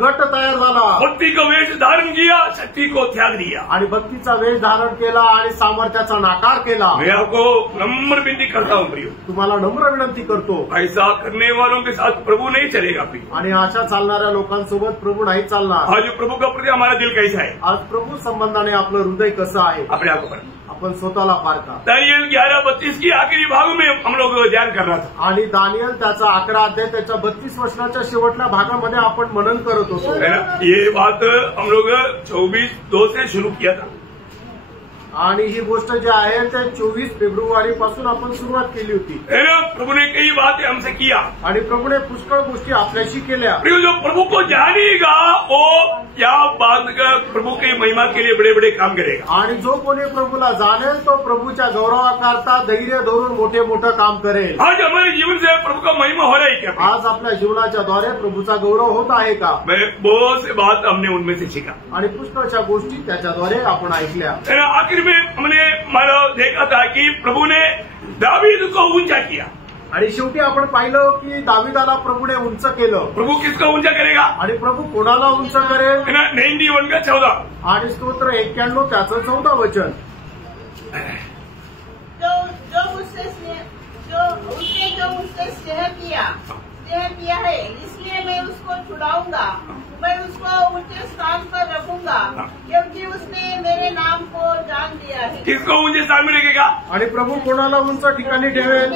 गट तयार झाला. भक्ति का वेश धारण किया, शक्ति को त्याग दिया. आणि भक्तीचा वेश धारण केला आणि सामर्थ्याचा नाकार केला. मैं आपको नम्र विनती करता हूँ प्रियो, तुम्हाला नम्र विनंती करतो, ऐसा करने वालों के साथ प्रभु नहीं चलेगा प्रियो. आणि अशा चालणाऱ्या लोकांसोबत प्रभू नाही चालणार. आज प्रभु का प्रति हमारा दिल कैसा है. आज प्रभू संबंधाने आपलं हृदय कसं आहे. अपने आप पर आपण स्वतःला पारखा. दानियल 11:32 की आखिरी भाग में हम लोग ध्यान कर रहा था. आणि दानियल त्याचा 11 अध्याय त्याच्या 32 वचनाच्या शेवटल्या भागामध्ये आपण मनन करत होतो. ये बात हम लोग 24/2 से शुरू किया था. आणि ही गोष्ट जी आहे ते 24 फेब्रुवारी पासून आपण सुरुवात केली होती. प्रभु ने कई बातें हमसे किया. आणि प्रभूने पुष्कळ गोष्टी आपल्याशी केल्या. जो प्रभु को जानेगा वो या बात प्रभु की महिमा के लिए बड़े बड़े काम करेगा. आणि जो कोणी प्रभूला जाणेल तो प्रभूच्या गौरवाकरता धैर्य धरून मोठे मोठं काम करेल. आज हमारे जीवन से प्रभु का महिमा हो रहा है क्या. आज आपल्या जीवनाच्या द्वारे प्रभूचा गौरव होत आहे का. बहुत सी बात हमने उनमें से सीखा. आणि पुष्कळच्या गोष्टी त्याच्याद्वारे आपण ऐकल्या. आखिर में हमने देखा था कि प्रभु ने दावीद को ऊंचा किया. आणि शेवटी आपण पाहिलं की दाविदाला प्रभूने उंच केलं. प्रभु किसको ऊंचा करेगा. आणि प्रभू कोणाला उंच करेल. 91:14 आणि स्तोत्र 91 त्याचं 14 वचन. जो उससे स्नेह किया है, इसलिए मैं उसको छुड़ाऊंगा, मैं उसको ऊंचे स्थान पर रखूंगा, क्योंकि उसने मेरे नाम को जान लिया है। किसको ऊंचे स्थान में रखेगा? आणि प्रभू कोणाला उंच ठिकाणी ठेवेल?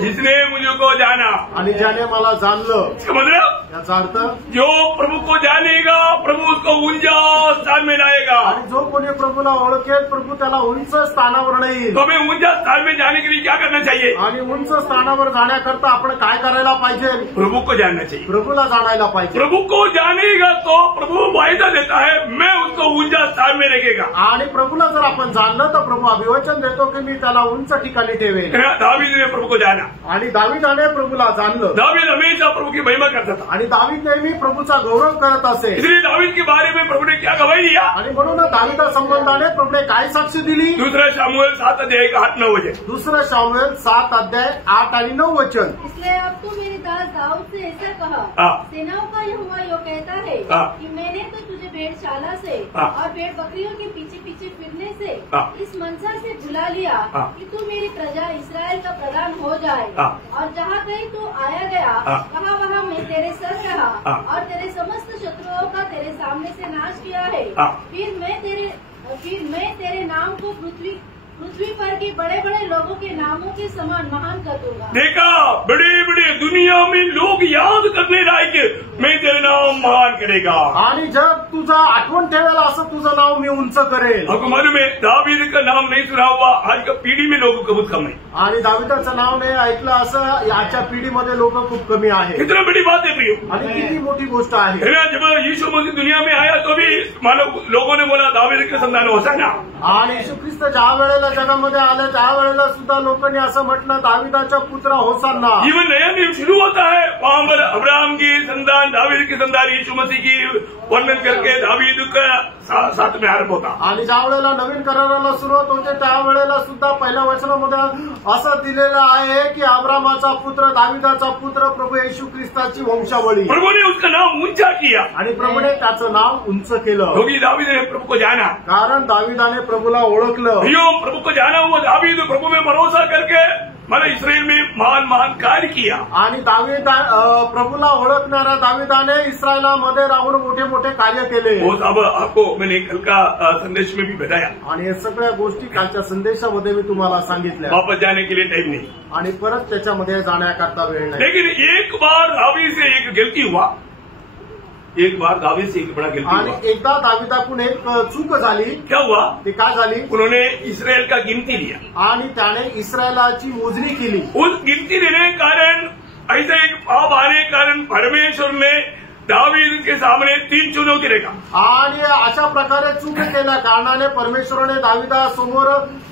जिसने मुझको जाना। आणि ज्याने मला जाणलं। समझ रहे हो? याचा अर्थ जो प्रभु को जानेगा प्रभु उसको ऊंचा स्थान में लाएगा। आणि जो कोणी प्रभूला ओळखेल प्रभू त्याला उंच स्थानावर नेईल। तो हमें ऊंचा स्थान में जाने के लिए क्या करना चाहिए? आणि उंच स्थानावर जाण्याकरता आपण काय करायला पाहिजे? प्रभु को जानना चाहिए, प्रभूला जाणायला पाहिजे। प्रभु को जानेगा तो प्रभु वायदा देता है मैं उसको ऊंचा स्थान में रखेगा। आणि प्रभूला जर आपण जाणलं तर प्रभू अभिवचन देतो की मी त्याला उंच ठिकाणी ठेवेन। दावीद ने प्रभु को जाना आणि दावीदाने प्रभूला जाणलं। दावीद हमेशा प्रभु की महिमा करता था आणि दावीद नेहमी प्रभूचा गौरव करत असे। इसलिए दावीद के बारे में प्रभु ने क्या गवाही दिया? आणि म्हणून दावीदा संबंधाने प्रभूने काय साक्ष दिली? 2 शमूएल 7:8-9 2 शमूएल 7:8 आणि 9 वचन। इसलिए अब तू मेरे दास दाऊद से ऐसा कहा, सेनाओं का यहोवा यो कहता है कि मैंने तो तुझे भेड़शाला से और भेड़ बकरियों के पीछे पीछे फिरने से इस मनसा से बुला लिया कि तू मेरी प्रजा इसराइल का प्रधान हो जाए, और जहाँ कहीं तू आया गया वहाँ मैं तेरे संग रहा और तेरे समस्त शत्रुओं का तेरे सामने से नाश किया है। फिर मैं तेरे नाम को पृथ्वी पर के बड़े बड़े लोगों के नामों के समान महान कर दूंगा। देखा, बड़े बड़े दुनिया में लोग याद करने लायक मैं तेरे नाम महान करेगा। आणि जब तुझा आठवण ठेवेल असं तुझं नाव मी उंच करेल। आपको मालूम है दावीद का नाम नहीं सुना हुआ आज का पीढ़ी में लोगों को बहुत कम है। आणि दावीदाचं नाव नाही ऐकलं असं आजच्या पिढीमध्ये लोक खूप कमी आहे। कितना बड़ी बात है प्रियो, आणि किती मोठी गोष्ट आहे। जब यीशु मसीह दुनिया में आया तो भी मानो लोगों ने बोला दावीद के संतान होसाना। आणि येशू ख्रिस्त ज्या वेळेला जगामध्ये आले त्यावेळेला सुद्धा लोकांनी असं म्हटलं दावीदाचा पुत्र होसाना। जीवन नया नियम शुरू होता है वहां पर अब्राहम की संतान दावीद की संतान यीशु मसीह की वर्णन करके दावीद का साथ में आरंभ होता। आणि ज्या वेळेला नवीन कराराला सुरुवात होते त्यावेळेला सुद्धा पहिल्या वचनामध्ये असं दिलेलं आहे की अब्राहमाचा पुत्र दावीदाचा पुत्र प्रभू येशू ख्रिस्ताची वंशावळी। प्रभु ने उसका नाम ऊंचा किया आणि प्रभूने त्याचं नाव उंच केलं, क्योंकि दावीद ने प्रभु को जाना। कारण दावीदाने प्रभूला ओळखलं। प्रभु को जाना हुआ दावीद प्रभु में भरोसा करके मैंने इसराइल में महान महान कार्य किया। आणि दावीद प्रभूला ओळखणाऱ्या दावीदाने इस्रायलामध्ये राहून मोठे मोठे कार्य केले। वो अब आपको मैंने कल का संदेश में भी बताया। आणि हे सगळ्या गोष्टी कालच्या संदेशामध्ये मी तुम्हाला सांगितल्या। वापस जाने के लिए टाइम नहीं आणि परत त्याच्यामध्ये जाण्याकरता वेळ नाही। लेकिन एक बार दावीद से एक गलती हुआ, एक बार दावीद से एक बड़ा गलती हुआ। आणि एकदा दावीदाकडून एक चूक झाली। क्या हुआ? ते काय झाली? उन्होंने इसराइल का गिनती लिया आणि त्याने इस्रायलाची मोजणी केली। उस गिनती लेने के कारण ऐसा एक पाप आने के कारण परमेश्वर ने दावीद के सामने 3 चुनौती रखा। आणि अशा प्रकारे चूक केल्या कारणाने परमेश्वराने दावीदासमोर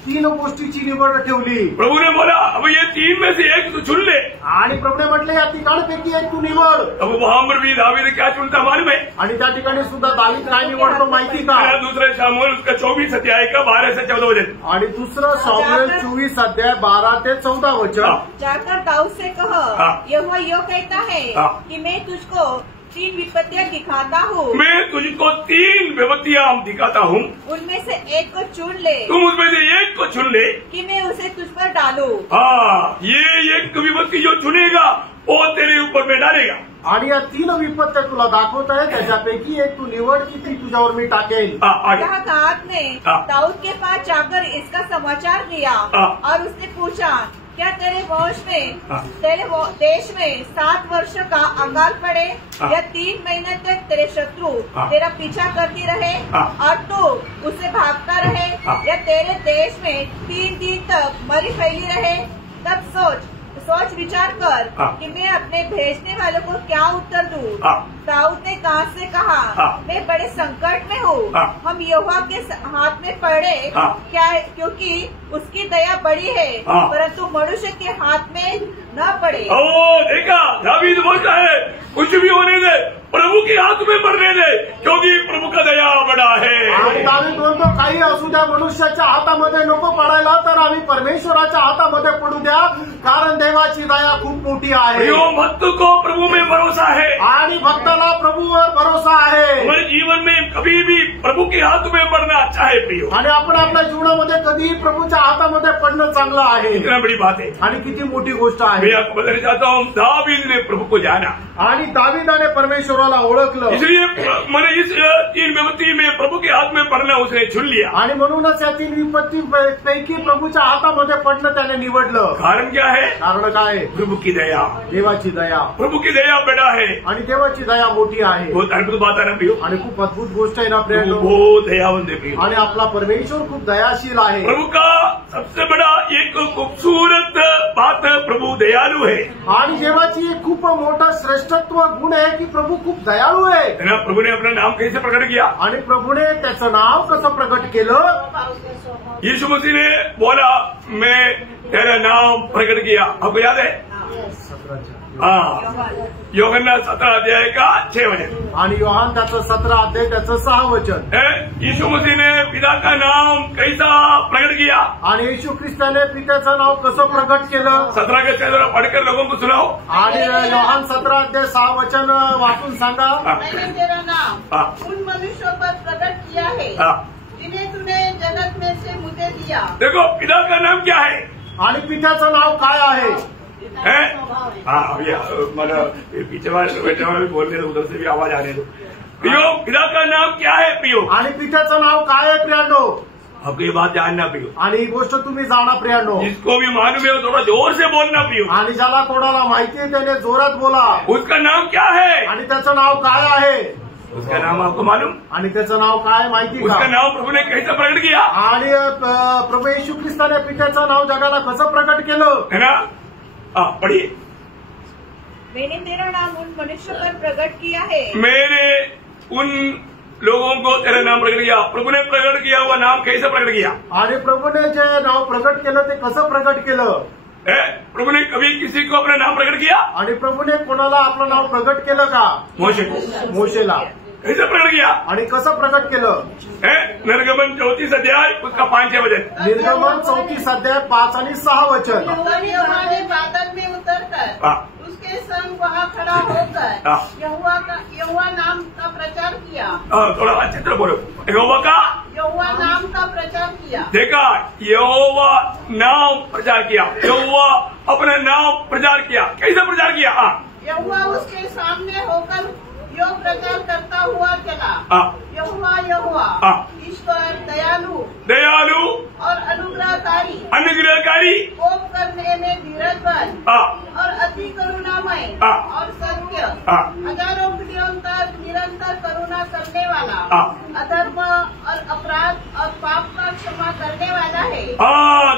3 गोष्टीची निवड ठेवली। प्रभु ने बोला अब ये 3 में से एक तू चुन ले। आणि प्रभूने म्हटले या तिघांपैकी एक तू निवड। अब वहां पर भी दावीद क्या चुनता मालूम है? आणि त्या ठिकाणी सुद्धा दावीद काय निवडतो माहिती का? 2 शमूएल उसका 24 अध्याय का 12 से 14 वचन। आणि 2 शमूएल 24 अध्याय 12 ते 14 वचन। जाकर दाऊद से कहो, यहोवा यो कहता है कि मैं तुझको 3 विपत्तियां दिखाता हूँ। मैं तुझको 3 विपत्तियां दिखाता हूँ, उनमें से एक को चुन ले। तुम उसमें से एक को चुन ले कि मैं उसे तुझ पर डालूं। हाँ, ये एक विपत्ति जो चुनेगा वो तेरे ऊपर में डालेगा। आणि या 3 विपत्त्या तुला दाखवत आहे त्याच्यापैकी एक तू निवड की ती तुझ्यावर मी टाकेल। यहाँ गाद ने दाऊद के पास जाकर इसका समाचार दिया और उसने पूछा क्या तेरे वंश में तेरे देश में 7 वर्ष का अकाल पड़े या 3 महीने तक तेरे शत्रु तेरा पीछा करती रहे और तू उससे भागता रहे या तेरे देश में 3 दिन तक मरी फैली रहे? तब सोच विचार कर कि मैं अपने भेजने वालों को क्या उत्तर दूं। दाऊद ने गाद से कहा मैं बड़े संकट में हूँ, हम यहोवा के हाथ में पड़े क्या, क्योंकि उसकी दया बड़ी है परंतु मनुष्य के हाथ में न पड़े। देखा दावीद बोलता है कुछ भी होने दे प्रभु के हाथ में पड़ने दे क्योंकि प्रभु का दया बड़ा है। आणि दावीद म्हणतो काही असू द्या मनुष्याच्या हातामध्ये नको पडायला तर आम्ही परमेश्वराच्या हातामध्ये पडू द्या कारण देवाची दया खूप मोठी आहे। भक्त को प्रभु में भरोसा है आणि भक्ताला प्रभूवर भरोसा आहे। हमारे जीवन में कभी भी प्रभु के हाथ में पड़ना अच्छा है प्रियो। आणि आपण आपल्या जीवनामध्ये कधीही प्रभूच्या हातामध्ये पडणं चांगलं आहे। इतना बड़ी बात है आणि किती मोठी गोष्ट आहे। मैं आपको बताना चाहता हूँ दावीद ने प्रभु को जाना आणि दावीदाने परमेश्वर देवाला ओळखलं. इसलिए मैंने इस 3 विपत्ति में प्रभु के हाथ में पड़ना उसने चुन लिया. आणि म्हणूनच या 3 विपत्ती पैकी प्रभूच्या हातामध्ये पडणं त्याने निवडलं. कारण क्या है? कारण काय? प्रभु की दया. देवाची दया. प्रभु की दया बड़ा है आणि देवाची दया मोठी आहे. बहुत अद्भुत बात है ना प्रियो. आणि खूप अद्भुत गोष्ट आहे ना प्रियो. बहुत दयावंत है प्रियो. आणि आपला परमेश्वर खूप दयाशील आहे. प्रभु का सबसे बड़ा एक खूबसूरत बात प्रभु दयालु है. आणि देवाची एक खूप मोठा श्रेष्ठत्व गुण आहे की प्रभु खूप दयाळू आहे. प्रभु ने अपना नाम कैसे प्रकट किया? आणि प्रभूने त्याचं नाव कसं प्रकट केलं? यीशु मसीह ने बोला मैं तेरा नाम प्रकट किया. आपको याद है? हाँ, यूहन्ना 17 अध्याय का 6 वचन. आणि योहान त्याचं 17 अध्याय त्याचं 6 वचन. यीशु मसीह ने पिता का नाम कैसा प्रकट किया? आणि येशू ख्रिस्ताने पित्याचं नाव कसं प्रकट केलं? 17 के 6 पढ़कर लोगों को सुनाओ. आणि योहान 17 अध्याय 6 वचन वाचून सांगा. मैंने तेरा नाम उन मनुष्यों पर प्रकट किया है जिन्हें तूने जगत में से मुझे दिया. देखो पिता का नाम क्या है? आणि पित्याचं नाव काय आहे? हाँ, अभी मतलब पीछे वाले भी बोल रहे थे, उधर से भी आवाज आने दो. प्रियो, पिता का नाम क्या है प्रियो? आणि पित्याचं नाव काय आहे प्रियांनो? आपको ये बात जानना प्रियो. आणि ही गोष्ट तुम्ही जाणा प्रियांनो. जिसको भी मालूम है थोड़ा जोर से बोलना प्रियो. आणि ज्याला कोणाला माहिती आहे त्याने जोरात बोला. उसका नाम क्या है? आणि त्याचं नाव काय आहे? उसका नाम आपको मालूम? आणि त्याचं नाव काय माहिती का? उसका नाम प्रभु ने कैसे प्रकट किया? आणि प्रभू येशू ख्रिस्ताने पित्याचं नाव जगाला कसं प्रकट केलं? है ना? पढ़िए. मैंने तेरा नाम उन मनुष्यों पर प्रकट किया है. मैंने उन लोगों को तेरा नाम प्रकट किया. प्रभु ने प्रकट किया हुआ नाम कैसे प्रकट किया? आणि प्रभूने जे नाव प्रकट केलं ते कसं प्रकट केलं? प्रभु ने कभी किसी को अपना नाम प्रकट किया? आणि प्रभूने कोणाला आपलं नाव प्रकट केलं का? मोशे को. मोशेला. कैसे प्रकट किया? आणि कसं प्रकट केलं? निर्गमन 34 अध्याय उसका 5-6 वचन. निर्गमन 34 अध्याय 5 आणि 6 वचन. यहोवा ने बादल में उतरकर उसके संग वहाँ खड़ा होकर यहोवा नाम का प्रचार किया. थोड़ा अच्छे तरह बोलो. यहोवा नाम का प्रचार किया. देखा, यहोवा नाम प्रचार किया. यहोवा अपना नाम प्रचार किया. कैसे प्रचार किया? यहोवा उसके सामने होकर यो प्रचार करता हुआ चला. यहोवा ईश्वर दयालु और अनुग्रहकारी कोप करने में धीरजवान और अति करुणामय और सत्य, हजारों पीढ़ियों तक निरंतर करुणा करने वाला, अधर्म और अपराध और पाप का क्षमा करने वाला है.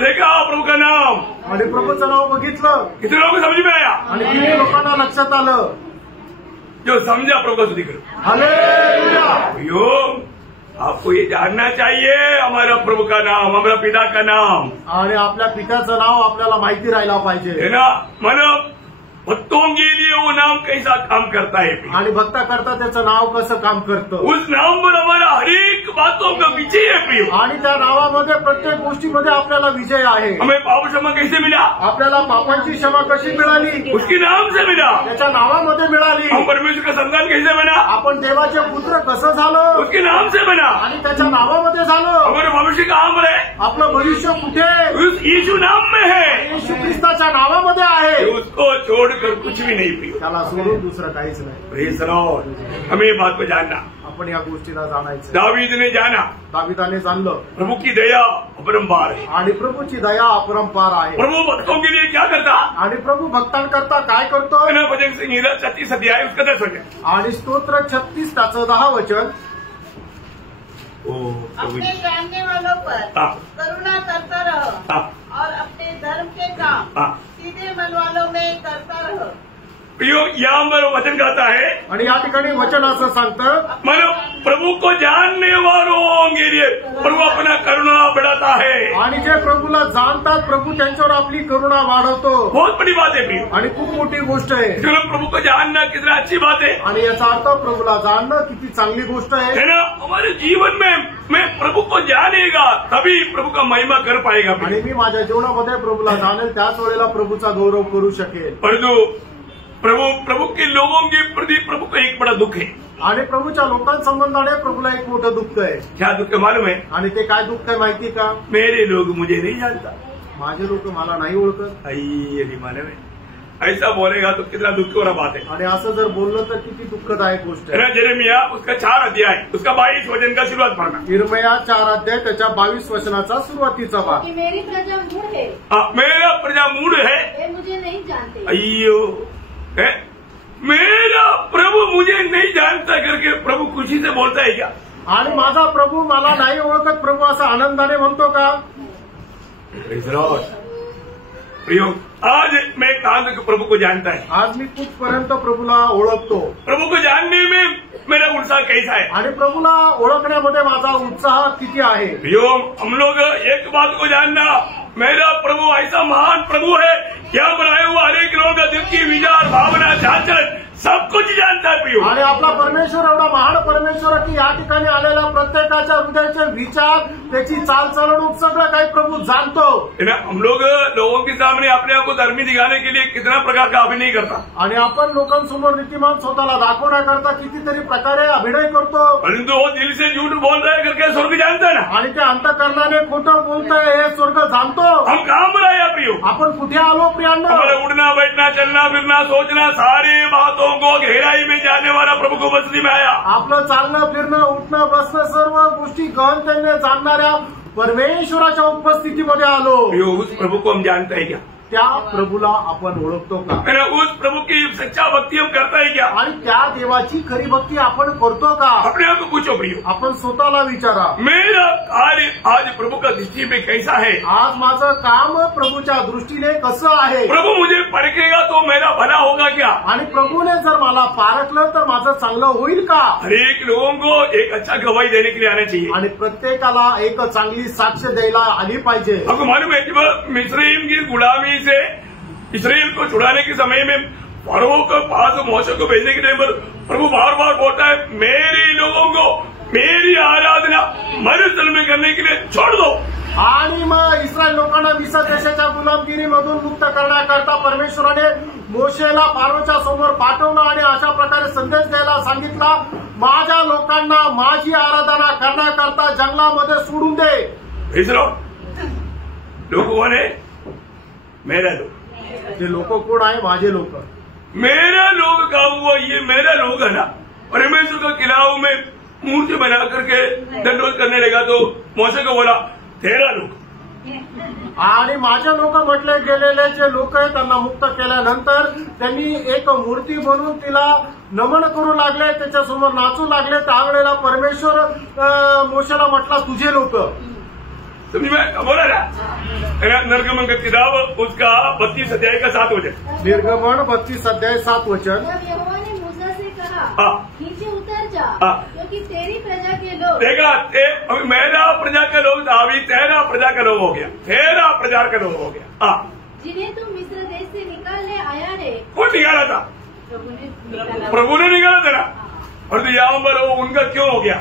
देखा प्रभु का नाम. आणि प्रभूचं नाव बघितलं. किती लोग समझ में आया? आणि किती लोकांना लक्षात आलं? जो समझा प्रभु का स्तुति करो. हालेलुया. यो, आपको ये जानना चाहिए हमारा प्रभु का नाम, हमारा पिता का नाम. आणि आपल्या पित्याचं नाव आपल्याला माहिती राहायला पाहिजे. है ना? मतलब भक्तों के लिए वो नाम कैसा काम करता है. आणि भक्ता करता त्याचं नाव कसं काम करतं. उस नाम पर हमारा हर एक बातों का विजय है प्रियो. आणि त्या नावामध्ये प्रत्येक गोष्टीमध्ये आपल्याला विजय आहे. हमें पाप क्षमा कैसे मिला? आपल्याला पापांची क्षमा कशी मिळाली? उसके नाम से मिला. त्याच्या नावामध्ये मिळाली. हम परमेश्वर का संतान कैसे बना? आपण देवाचे पुत्र कसं झालो? उसके नाम से बना. आणि त्याच्या नावामध्ये झालो. हमारे भविष्य कहाँ पर है? आपलं भविष्य कुठे? उस यीशु नाम में है. येशू ख्रिस्ताच्या नावामध्ये आहे. उसको छोड़कर कुछ भी नहीं प्रियो. त्याला सोडून दुसरं काहीच नाही. Praise the Lord. हमें ये बात को जानना. आपण या गोष्टीला जाणायचं. दावीद ने जाना. दाविदाने जाणलं. प्रभु की दया अपरंपार है. आणि प्रभूची दया अपरंपार आहे. प्रभु भक्तों के लिए क्या करता? आणि प्रभू भक्तांकरता काय करतो? भजन संहिता 36 अध्याय उसका 10 वचन. आणि स्तोत्र 36 त्याचं 10 वचन. अपने जानने वालों पर करुणा करता रहो और अपने धर्म के काम सीधे मन वालों में करता रहो. प्रियो, यहाँ पर वचन कहता है. आणि या ठिकाणी वचन असं सांगतं. मतलब प्रभु को जानने वालों के लिए प्रभु अपना करुणा बढ़ाता है. आणि जे प्रभूला जाणतात प्रभू त्यांच्यावर आपली करुणा वाढवतो. बहुत बड़ी बात है प्रियो. आणि खूप मोठी गोष्ट आहे. प्रभु को जानना कितना अच्छी बात है. आणि याचा अर्थ प्रभूला जाणणं किती चांगली गोष्ट आहे ना. हमारे जीवन में मैं प्रभु को जानेगा तभी प्रभु का महिमा कर पाएगा. आणि मी माझ्या जीवनामध्ये प्रभूला जाणेल त्याच वेळेला प्रभूचा गौरव करू शकेल. परंतु प्रभु के लोगों के प्रति प्रभु का एक बड़ा दुख है. आणि प्रभूच्या लोकांसंबंधाने प्रभूला एक मोठं दुःख आहे. क्या दुःख है मालूम है? आणि ते काय दुःख आहे माहिती का? मेरे लोग मुझे नहीं जानता. माझे लोक मला नाही ओळखत. आई मालूम है. ऐसा बोलेगा तो कितना दुख की बात है। आणि असं जर बोललं तर किती दुःखदायक गोष्ट आहे। यिर्मयाह उसका 4 अध्याय उसका 22 वचन का शुरुआत पढ़ना। यिर्मयाह 4 अध्याय त्याच्या 22 वचनाचा सुरुवातीचा भाग। मेरी प्रजा मूढ़ है, मेरा प्रजा मूढ़ है, वे मुझे नहीं जानते। अय्यो मेरा प्रभु मुझे नहीं जानता करके प्रभु खुशी से बोलता है क्या? आणि माझा प्रभू मला नाही ओळखत, प्रभू असं आनंदाने म्हणतो का? प्रियो, आज मैं कहा कि प्रभु को जानता है। आज मी कुठपर्यंत प्रभूला ओळखतो। प्रभु को जानने में मेरा उत्साह कैसा है आणि प्रभूला ओळखण्यामध्ये माझा उत्साह किती आहे। प्रियो, हम लोग एक बात को जानना, मेरा प्रभु ऐसा महान प्रभु है, यहाँ बनाए हुआ हर एक लोग दिल की विचार भावना चाचरण सब कुछ जानता है प्रियो। आणि आपला परमेश्वर एवढा महान परमेश्वर की या ठिकाणी आलेल्या प्रत्येकाच्या हृदयाचे विचार, त्याची चालचलणूक सगळं काही प्रभू जाणतो। हम लोगों के सामने अपने आप को धर्मी दिखाने के लिए कितना प्रकार का अभिनय करता, आणि आपण लोकांसमोर नीतिमान स्वतःला दाखवण्याकरता कितीतरी प्रकारे अभिनय करतो, परंतु वो दिल से झूठ बोल रहे करके स्वर्ग जानता है ना। आणि ते अंतःकरणाने खोटं बोलतंय हे स्वर्ग जाणतो। हम कहाँ पर आए प्रियो? आपण कुठे आलो प्रियांनो? हमारे उठना बैठना चलना फिरना सोचना सारे बातों को गहराई में जाने वाला प्रभु को बसती में आया। आपलं चालणं फिरणं उठणं बसणं सर्व गोष्टी गहनतेने जाणणाऱ्या परमेश्वराच्या उपस्थितीमध्ये आलो। उस प्रभु को हम जानते हैं क्या? त्या प्रभूला आपण ओळखतो का? उस प्रभु की सच्चा भक्ति हम करता है क्या? आणि त्या देवाची खरी भक्ती आपण करतो का? अपने आप को पूछो प्रियो, आपण स्वतःला विचारा, मेरा कार्य आज प्रभु का दृष्टि में कैसा है? आज माझं काम प्रभूच्या दृष्टीने कसं आहे? प्रभु मुझे परखेगा तो मेरा भला होगा क्या? आणि प्रभूने जर मला पारखलं तर माझं चांगलं होईल का? हर एक लोगों को एक अच्छा गवाही देने के लिए आना चाहिए, आणि प्रत्येकाला एक चांगली साक्ष द्यायला आली पाहिजे। आपको मालूम है जब मिस्रईम की गुलामी से इस्राएल को छुड़ाने के समय में फरो के पास मोशे को भेजने के टाइम पर प्रभु बार बार बोलता है, मेरे लोगों को मेरी आराधना मरुस्थल में करने के लिए छोड़ दो। आणि मग इस्रायल लोकांना मिस्र देशाच्या गुलामगिरीमधून मुक्त करण्याकरता परमेश्वराने मोशेला फारोच्या समोर पाठवलं आणि अशा प्रकारे संदेश द्यायला सांगितला, माझ्या लोकांना माझी आराधना करण्याकरता जंगलामध्ये सोडून दे। लोगों ने मेरा लोग, ते लोक कोण आहे? माझे लोक। मेरा लोग का हुआ ये मेरा लोग है ना। परमेश्वर का किलाव में मूर्ति बना करके दंडवत करने लगा तो मोशे को बोला, तेरा लोग। आणि माझे लोक म्हटले गेलेले जे लोक आहेत त्यांना मुक्त केल्यानंतर त्यांनी एक मूर्ती बनवून तिला नमन करू लागले, त्याच्यासमोर नाचू लागले। त्यावेळेला परमेश्वर मोशेला म्हटला, तुझे लोक। समझ में बोला ना? निर्गमन का किताब उसका 32 अध्याय का 7 वचन। निर्गमन 32 अध्याय 7 वचन। जब यहोवा ने मूसा से कहा, नीचे उतर जा, क्योंकि तेरी प्रजा के लोग। देखा, मेरा प्रजा का लोग था, अभी तेरा प्रजा का लोग हो गया, तेरा प्रजा का लोग हो गया। जिन्हें तू मिस्र देश से निकालने आया है। कौन निकाला था? प्रभु ने निकाला था ना। और तो यहाँ पर उनका क्यों हो गया?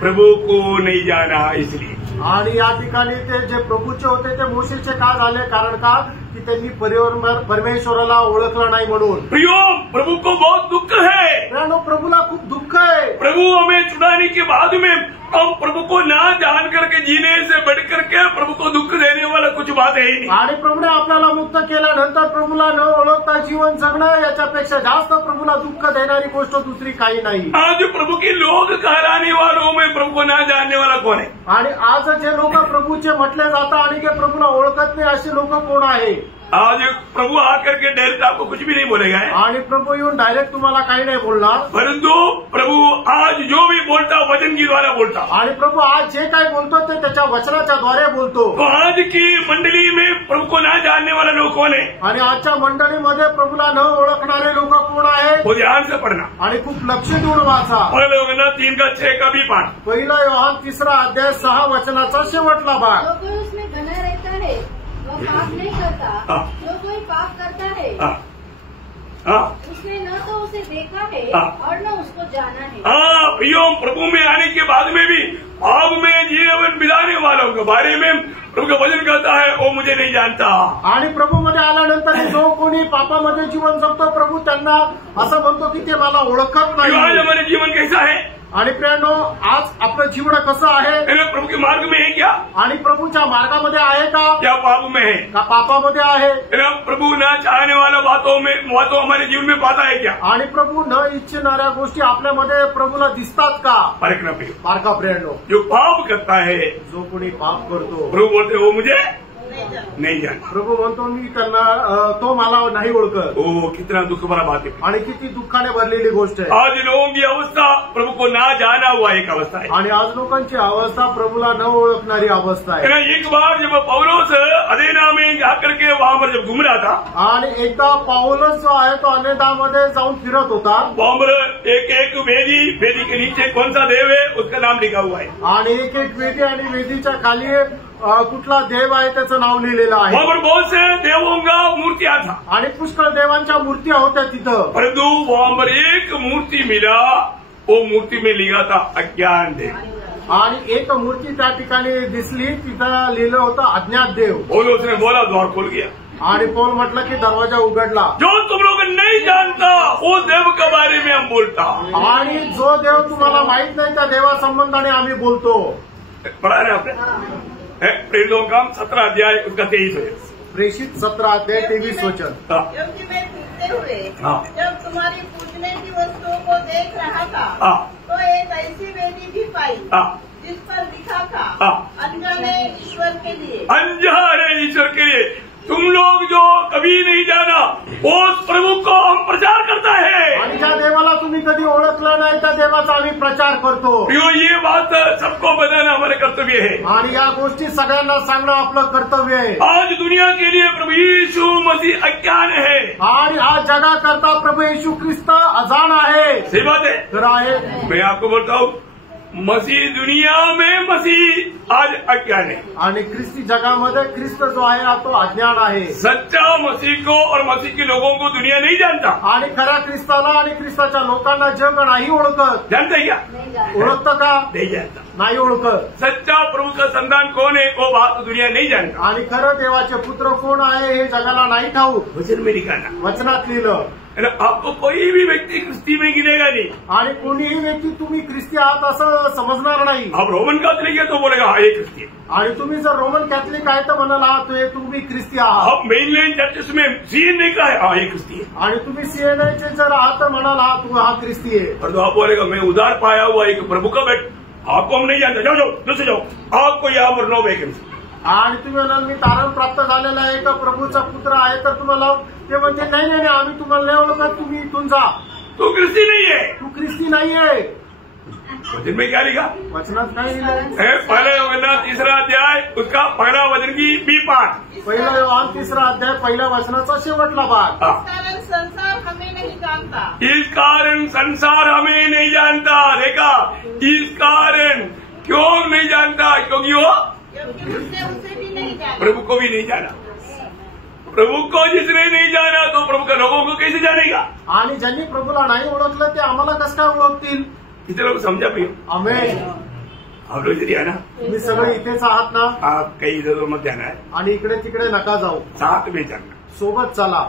प्रभु को नहीं जाना इसलिए। आणि या ठिकाणी ते जे प्रभूचे होते ते मोशेचे का झाले? कारण का की त्यांनी परमेश्वराला ओळखलं नाही म्हणून। प्रियो, प्रभु को बहुत दुख है। प्रभूला खूप दुःख आहे। प्रभु हमें छुड़ाने के बाद में हम प्रभु को ना जान करके जीने से बढ़ करके प्रभु को दुख देने वाला कुछ बात है ही नहीं। आणि प्रभूने आपल्याला मुक्त केल्यानंतर प्रभूला न ओळखता जीवन जगणं याच्यापेक्षा जास्त प्रभूला दुःख देणारी गोष्ट दुसरी काही नाही। आज प्रभु के लोग कहलाने वालों में प्रभु को ना जानने वाला कौन है? आणि आज जे लोक प्रभूचे म्हटले जातात आणि ते प्रभूला ओळखत नाही असे लोक कोण आहे? आज प्रभु आकर के डायरेक्ट आपको कुछ भी नहीं बोलेगा है। आणि प्रभू येऊन डायरेक्ट तुम्हाला काही नाही बोलणार, परंतु प्रभु आज जो भी बोलता वचन की द्वारा बोलता। आणि प्रभू आज जे काही बोलतो ते त्याच्या वचनाच्या द्वारे बोलतो। तो आज की मंडली में प्रभु को ना जानने वाला लोग कौन है? आणि आजच्या मंडळीमध्ये प्रभूला न ओळखणारे लोक कोण आहे? वो ध्यान से पढ़ना आणि खूप लक्ष देऊन वाचा। पहले होगा 3 का 6 का भी पाठ। पहिला योहान 3 अध्याय 6 वचनाचा शेवटला भाग। जो कोई उसमें बना रहता है वो पाप नहीं करता, जो कोई पाप करता है उसने न तो उसे देखा है और न उसको जाना है। प्रियो, प्रभु में आने के बाद में भी पाप में जीवन बिताने वालों के बारे में प्रभु का वचन कहता है, वो मुझे नहीं जानता। आणि प्रभूमध्ये आल्यानंतर जो कोणी पापामध्ये जीवन जगतो प्रभू त्यांना असं म्हणतो की ते मला ओळखत नाही। आज हमारे जीवन कैसा है? आणि प्रियानो, आज आपलं जीवन कसं आहे? प्रभु के मार्ग में है क्या? आणि प्रभूच्या मार्गामध्ये आहे का? क्या पाप में है? का पापामध्ये आहे? प्रभु न चाहने वाला बातों हमारे जीवन में पाता है क्या? आणि प्रभू न इच्छिणाऱ्या गोष्टी आपल्यामध्ये प्रभूला दिसतात का? परखना प्रिय, पारखा प्रियानो. जो पाप करता है, जो कोणी पाप करतो, प्रभु बोलते वो मुझे नहीं जानता. प्रभू म्हणतो मी त्यांना तो मला नाही ओळखत. ओ कितना दुख भरा बात है. आणि किती दुःखाने भरलेली गोष्ट आहे. आज लोगों की अवस्था प्रभु को ना जाना हुआ एक अवस्था है. आणि आज लोकांची अवस्था प्रभूला न ओळखणारी अवस्था आहे. एक बार जब पौलुस अथेना में जाकर के वहां पर जब घूम रहा था, आणि एकदा पौलुस जो आहे तो अथेनामध्ये जाऊन फिरत होता. वहां पर एक वेदी के नीचे कौन सा देव है उसका नाम लिखा हुआ है. आणि एक वेदी आणि वेदीच्या खाली कुठला देव आहे त्याचं नाव लिहिलेलं आहे. वहां पर बहुत से देवों का मूर्तियां था. आणि पुष्कळ देवांच्या मूर्त्या होत्या तिथं. परंतु वहां पर एक मूर्ति मिला, वो मूर्ति में लिखा था अज्ञान देव. आणि एक मूर्ती त्या ठिकाणी दिसली, तिथं लिहिलं होतं अज्ञात देव. पौलुस ने बोला द्वार खोल गया. आणि पौल म्हटलं की दरवाजा उघडला. जो तुम लोग नहीं जानता वो देव के बारे में हम बोलता. आणि जो देव तुम्हाला माहित नाही त्या देवासंबंधाने आम्ही बोलतो. पढ़ा रहे आपने प्रेरितों का 17 अध्याय उसका 23 है. प्रेषित 17 अध्याय 23 वचन. क्योंकि मैं फिरते हुए जब तुम्हारी पूजने की वस्तुओं को देख रहा था, तो एक ऐसी वेदी भी पाई जिस पर लिखा था अनजाने ईश्वर के लिए. अनजाने ईश्वर के लिए. तुम लोग जो कभी नहीं जाना उस प्रभु को हम प्रचार करता है. आणि ज्या देवाला तुम्ही कधी ओळखलं नाही त्या देवाचा आम्ही प्रचार करतो. ये बात सबको बताना हमारे कर्तव्य है. आणि या गोष्टी सगळ्यांना सांगणं आपलं कर्तव्य आहे. आज दुनिया के लिए प्रभु यीशु मसीह अज्ञान है. आणि आज जगाकरता प्रभू येशू ख्रिस्त अजान आहे. सही बात है. तर आहे. मैं आपको बोलता हूँ, मसीह दुनिया में मसीह आज अज्ञान है. आणि ख्रिस्ती जगामध्ये ख्रिस्त जो आहे तो अज्ञान आहे. सच्चा मसीह को और मसीह के लोगों को दुनिया नहीं जानता. आणि खऱ्या ख्रिस्ताला आणि ख्रिस्ताच्या लोकांना जग नाही ओळखत. जानता क्या? ओळखतं का? नहीं जानता. नाही ओळखत. सच्चा प्रभु का संतान कौन है वो बात दुनिया नहीं जानता. आणि खरं देवाचे पुत्र कोण आहे हे जगाला नाही ठाऊक. वचन में लिखा वचनात लिहिलं. आपको कोई भी व्यक्ति ख्रिस्ती में गिनेगा नहीं. आणि कोणीही व्यक्ती तुम्ही ख्रिस्ती आहात असं समजणार नाही. आप रोमन कैथोलिक है तो बोलेगा हाँ ये ख्रिस्ती है. आणि तुम्ही जर रोमन कॅथलिक आहे तर म्हणाल हा तुम्ही ख्रिस्ती आहात. आप मेनलैंड चर्चेस में सीएनए का है, हाँ ये ख्रिस्ती है. आणि तुम्ही सीएनएचे जर आहात तर म्हणाल हा तू हा ख्रिस्ती आहे. और तो आप बोलेगा मैं उधार पाया हुआ एक प्रभु का बेट, आपको हम नहीं जानते, जाओ जाओ दूसरे जाओ, आपको यहाँ पर नो वैकेंसी. आणि तुम्ही म्हणाल मी तारण प्राप्त झालेला एक प्रभूचा पुत्र आहे, तर तुम्हाला ते म्हणते नाही नाही आम्ही तुम्हाला नाही ओळखत, तुम्ही इथून जा, तू ख्रिस्ती नहीं है. तू ख्रिस्ती नाहीये. वचन में क्या लिखा? वचनात काय लिहिलं? पहले योहन्ना 3 अध्याय उसका पहला वचन की बी पाठ. पहिला योहान 3 अध्याय पहिल्या वचनाचा शेवटला भाग. इस कारण संसार हमें नहीं जानता. इस कारण संसार हमें नहीं जानता. देखा, इस कारण क्यों नहीं जानता? क्योंकि वो उसने उसे भी नहीं जाना. प्रभु को भी नहीं जाना. प्रभु को जिसने नहीं जाना तो प्रभु के लोगों को कैसे जानेगा? आणि ज्यांनी प्रभूला नाही ओळखलं ते आम्हाला कसं काय ओळखतील? किती लोग समझा भैया? आमेन. आप लोग इधर आना. तुम्ही सगळे इथेच आहात ना? आप कहीं इधर उधर मत जाना है. आणि इकडे तिकडे नका जाऊ, साथ में जाना, सोबत चला.